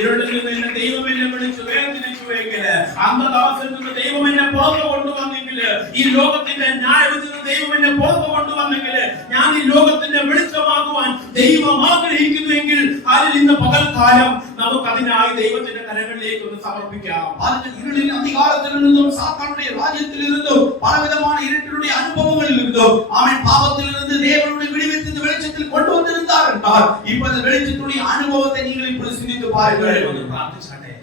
ഇരുളിൽ നിന്ന് എന്നെ ദൈവം എന്നെ വിളിച്ചു വേർതിരിച്ചുവെങ്കിൽ അന്ധദാസിൽ നിന്ന് ദൈവം എന്നെ പുറത്തു കൊണ്ടുവന്നെങ്കിൽ ഈ ലോകത്തിന്റെ ന്യായവിധിയിൽ നിന്ന് ദൈവം എന്നെ പുറത്തു കൊണ്ടുവന്നെങ്കിൽ ഞാൻ ഈ ലോകത്തിന്റെ വെളിച്ചമാകുവാൻ ദൈവം ആഗ്രഹിക്കുന്നുവെങ്കിൽ അതിൽ ഇന്ന് പകൽക്കാലം നമുക്ക് അതിനായി ദൈവത്തിന്റെ കരങ്ങളിലേക്ക് ഒന്ന് സമർപ്പിക്കാം. അതിന് ഇരുളിൻ അധികാരത്തിൽ നിന്നും സാത്താനുடைய രാജ്യത്തിൽ നിന്നും പലവിധமான ഇരുട്ടിന്റെ അനുഭവങ്ങളിൽ നിന്നും ആമേൻ പാപത്തിൽ നിന്ന് தேவனுடைய விடுவித்து வெளிச்சத்தில் கொண்டு வந்திருந்தார் என்றால் இப்ப இந்த வெளிச்சத்துடைய அனுபவத்தை நீங்கள் இப்படி சிந்தித்து பாருங்கள்.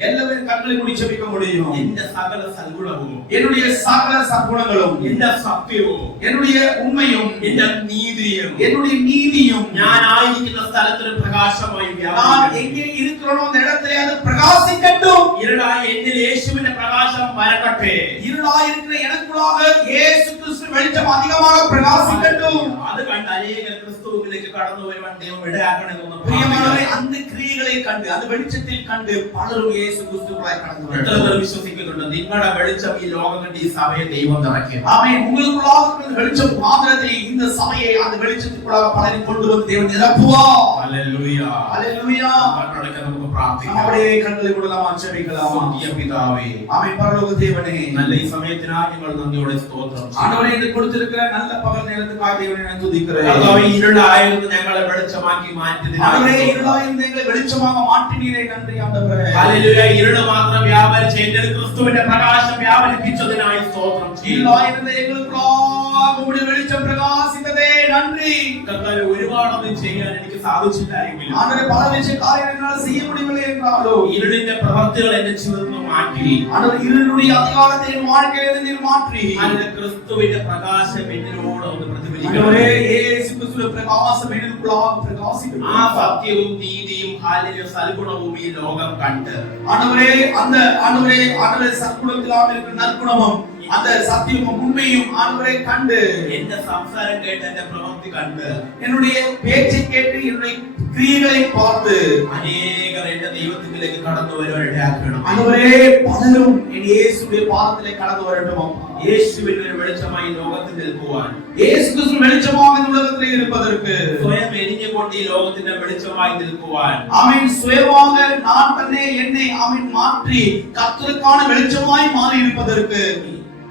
எல்லாரும் கண்களை மூடி ஜெபிக்க முடியும். എന്റെ സകല സൽഗുണവും என்னுடைய சகல சற்குணங்களும் എന്റെ സത്യവും என்னுடைய உண்மையும் എന്റെ നീതിയും என்னுடைய நீதியும் ഞാൻ ആയിരിക്കുന്ന സ്ഥലത്തിൽ പ്രകാശമായി நான் വ്യാപിക്കട്ടെ. எங்கே இருக்கிறோனோ அந்த இடத்திலே அது பிரகாசிக்கட்டும். ഇരുളായ എന്നിൽ യേശുവിന്റെ പ്രകാശം പരക്കട്ടെ. இருளாய் இருக்கிற எனக்குள்ளாக இயேசு கிறிஸ்து வெளிச்சம் அதிகமாக பிரகாசிக்கட்டும். അത് കണ്ട് അനേകർ ക്രിസ്തുവിലേക്ക് കടന്നു വരുവാൻ ദൈവം ഇടയാക്കണമെന്ന് പ്രിയമാനവരെ அந்த கிரியைகளை கண்டு அந்த வெளிச்சத்தில் கண்டு பலரும் இயேசு கிறிஸ்துவுக்குள்ளாய் கடந்து എത്ര வரட்டும். പേർ വിശ്വസിക്കുന്നുണ്ട് നിങ്ങളുടെ വെളിച്ചം ഈ ലോകം കണ്ട് ഈ സഭയെ ദൈവം നിറയ്ക്കും? ஆமென். உங்களுக்குள்ளாக இருக்கிற வெளிச்சம் மாத்திரத்தை இந்த சபையை அந்த வெளிச்சத்துக்குள்ளாக பலரை கொண்டு வந்து தேவன் நிரப்புவார். ഹല്ലേലൂയ. ஹல்லேலூயா. കണ്ണടയ്ക്ക് നമുക്ക് പ്രാർത്ഥിക്കാം. நம்முடைய கண்களை மூடலாம் ஆச்சரிக்கலாம். സ്വർഗീയ പിതാവേ, ஆமென். பரலோக தேவனே, നല്ല ഈ സമയത്തിനായി ഞങ്ങൾ നന്ദിയോടെ സ്തോത്രം ചെയ്യുന്നു. ஆண்டவரே இந்த கொடுத்திருக்கிற நல்ல பகல் நேரத்துக்காக தேவனை நான் துதிக்கிறேன். കർത്താവേ, ഇരുളായിരുന്നു ഞങ്ങളെ വെളിച്ചമാക്കി മാറ്റിയതിനായി ஆண்டவரே இருளாயிருந்த எங்களை வெளிச்சமாக மாற்றினீரே, നന്ദി ആണ്ടവരേ. ഹല്ലേലൂയ. ഇരുള് മാത്രം വ്യാപരിച്ച് എന്നിൽ ക്രിസ്തുവിന്റെ പ്രകാശം വ്യാപരിപ്പിച്ചതിനായി സ്തോത്രം ചെയ്യുന്നു. இருளாயிருந்த எங்களுக்குள்ளாக உம்முடைய வெளிச்சம் பிரகாசித்ததே, நன்றி. കർത്താവേ, ഒരുപാടൊന്നും ചെയ്യാൻ എനിക്ക് സാധിച്ചില്ല എങ്കിലും ஆண்டவரே பல விஷய காரியங்கள் என்னால் செய்ய முடியவில்லை என்றாலும் ഇരുളിന്റെ പ്രവൃത്തികൾ എന്റെ ജീവിതത്തിൽ നിന്ന് മാറ്റി ஆண்டவர் இருளுடைய அதிகாரத்தை என் வாழ்க்கையிலிருந்து நீர் மாற்றி അതിന്റെ ക്രിസ്തുവിന്റെ പ്രകാശം എന്നിലൂടെ ഒന്ന് പ്രതിഫലിക്കണം. ஆண்டவரே இயேசு கிறிஸ்துவின் பிரகாசம் எனக்குள்ளாக பிரகாசிக்கட்டும். ആ സത്യവും നീതിയും ഹാലിലും സൽഗുണവും ഈ ലോകം കണ്ട് ஆண்டவரே அந்த ஆண்டவரே சற்குணத்திலாக இருக்கிற நற்குணமும் அந்த சத்தியமும் உண்மையும் ஆண்டவரே கண்டு എന്റെ സംസാരം കേട്ട് എന്റെ പ്രവൃത്തി കണ്ട് என்னுடைய பேச்சை கேட்டு என்னுடைய கிரியைகளை பார்த்து അനേകർ എന്റെ ദൈവത്തിലേക്ക് കടന്നു വരുവാൻ ഇടയാക്കണം. ஆண்டவரே பலரும் என் இயேசுவின் பாதத்திலே கடந்து வரட்டும் அப்பா. യേശുവിന്റെ ഒരു വെളിച്ചമായി ലോകത്തിൽ നിൽക്കുവാൻ இயேசு கிறிஸ்து வெளிச்சமாக இந்த உலகத்திலே இருப்பதற்கு സ്വയം എരിഞ്ഞുകൊണ്ട് ഈ ലോകത്തിന്റെ വെളിച്ചമായി നിൽക്കുവാൻ ஆமென். சுயமாக நான் தன்னை என்னை ஆமென் மாற்றி கர்த்தருக்கான வெளிச்சமாய் மாறி இருப்பதற்கு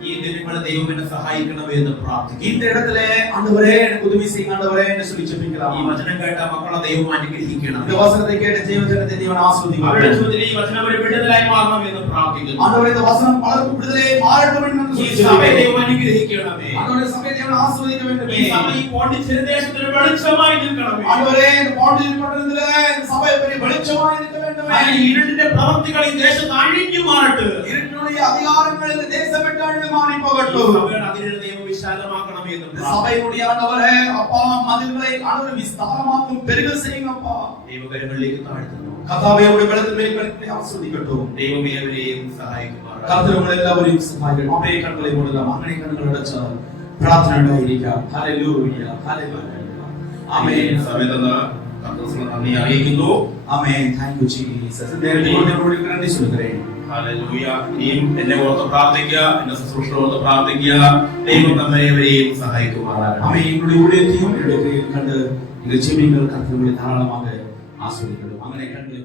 ഈ ദിനങ്ങളെ ദൈവം എന്നെ സഹായിക്കണമേ എന്ന് പ്രാർത്ഥിക്കുന്നു. இந்த இடத்திலே ஆண்டவரே எனக்கு உதவி செய்யுங்க ஆண்டவரே என்று சொல்லி ஜெபிக்கலாம். ഈ വചനം കേട്ട മക്കളെ ദൈവം അനുഗ്രഹിക്കണം. இந்த வசனத்தை கேட்ட ஜீவஜனத்தை தேவன் അവരുടെ ஆசீர்வதிக்கட்டும். ജീവിതത്തിൽ ഈ വചനം ഒരു വിടുതലായി മാറണം എന്ന് പ്രാർത്ഥിക്കുന്നു. ஆண்டவரே இந்த வசனம் பலருக்கு விடுதலையை மாறட்டும் என்று ഈ சொல்லி സഭയെ ஜெபிக்கிறேன். ദൈവം അനുഗ്രഹിക്കണമേ. ஆண்டவரே சபையை தேவன் ஆசீர்வதிக்க வேண்டும். ഈ സഭ ഈ പോണ്ടിച്ചേരി ദേശത്തിന് വെളിച്ചമായി നിൽക്കണമേ. ஆண்டவரே இந்த பாண்டியில் பட்டணத்திலே இந்த சபை பெரிய வெளிச்சமாய் இருக்க வேண்டும். അതിൽ ഇരുളിന്റെ പ്രവൃത്തികൾ ഈ ദേശത്ത് അഴിഞ്ഞു മാറട്ടെ. இருட்டினுடைய அதிகாரங்கள் இந்த தேசம் விட்டு அழிந்து மாறி ഈ போகட்டும். സഭയുടെ അതിരുകൾ ദൈവം വിശാലമാക്കണമേ എന്ന് இந்த പ്രാർത്ഥിക്കുന്നു. சபையினுடைய ஆண்டவரே அப்பா மதில்களை ஆண்டவரே விஸ்தாரமாக்கும் பெருக செய்யுங்க அப்பா. ദൈവകരങ്ങളിലേക്ക് താഴ്ത്തുന്നു. கர்த்தாவே உடைய பலத்தின் மேல் கருத்தை ஆசீர்வதிக்கட்டும். ദൈവം ഏവരെയും സഹായിക്കുമാറാകട്ടെ. கர்த்தர் உங்களை எல்லாவரையும் சகாயிக்கட்டும். அப்படியே கண்களை மூடலாம். അങ്ങനെ കണ്ണുകൾ അടച്ചാൽ പ്രാർത്ഥന ഉണ്ടായിരിക്കാം. Hallelujah hallelujah amen. സമയത്ത് കർത്താവിനെ നന്ദി അറിയിക്കുന്നു. ആമേൻ. Thank you Jesus. ദൈവത്തോട് നന്ദി சொல்கிறேன். ഹല്ലേലൂയ. ഇനിയും എന്നെ ഓർത്ത് പ്രാർത്ഥിക്കുക, എന്റെ ശുശ്രൂഷ ഓർത്ത് പ്രാർത്ഥിക്കുക. ദൈവം നമ്മെ ഏവരെയും സഹായിക്കുമാറാകട്ടെ. ஆமென். எங்களுடைய ஊழியத்தையும் என்னுடைய கண்டு இந்த ஜெபிங்கள் கர்த்தருடைய தாராளமாக ஆசீர்வதிக்கட்டும். അങ്ങനെ கண்களை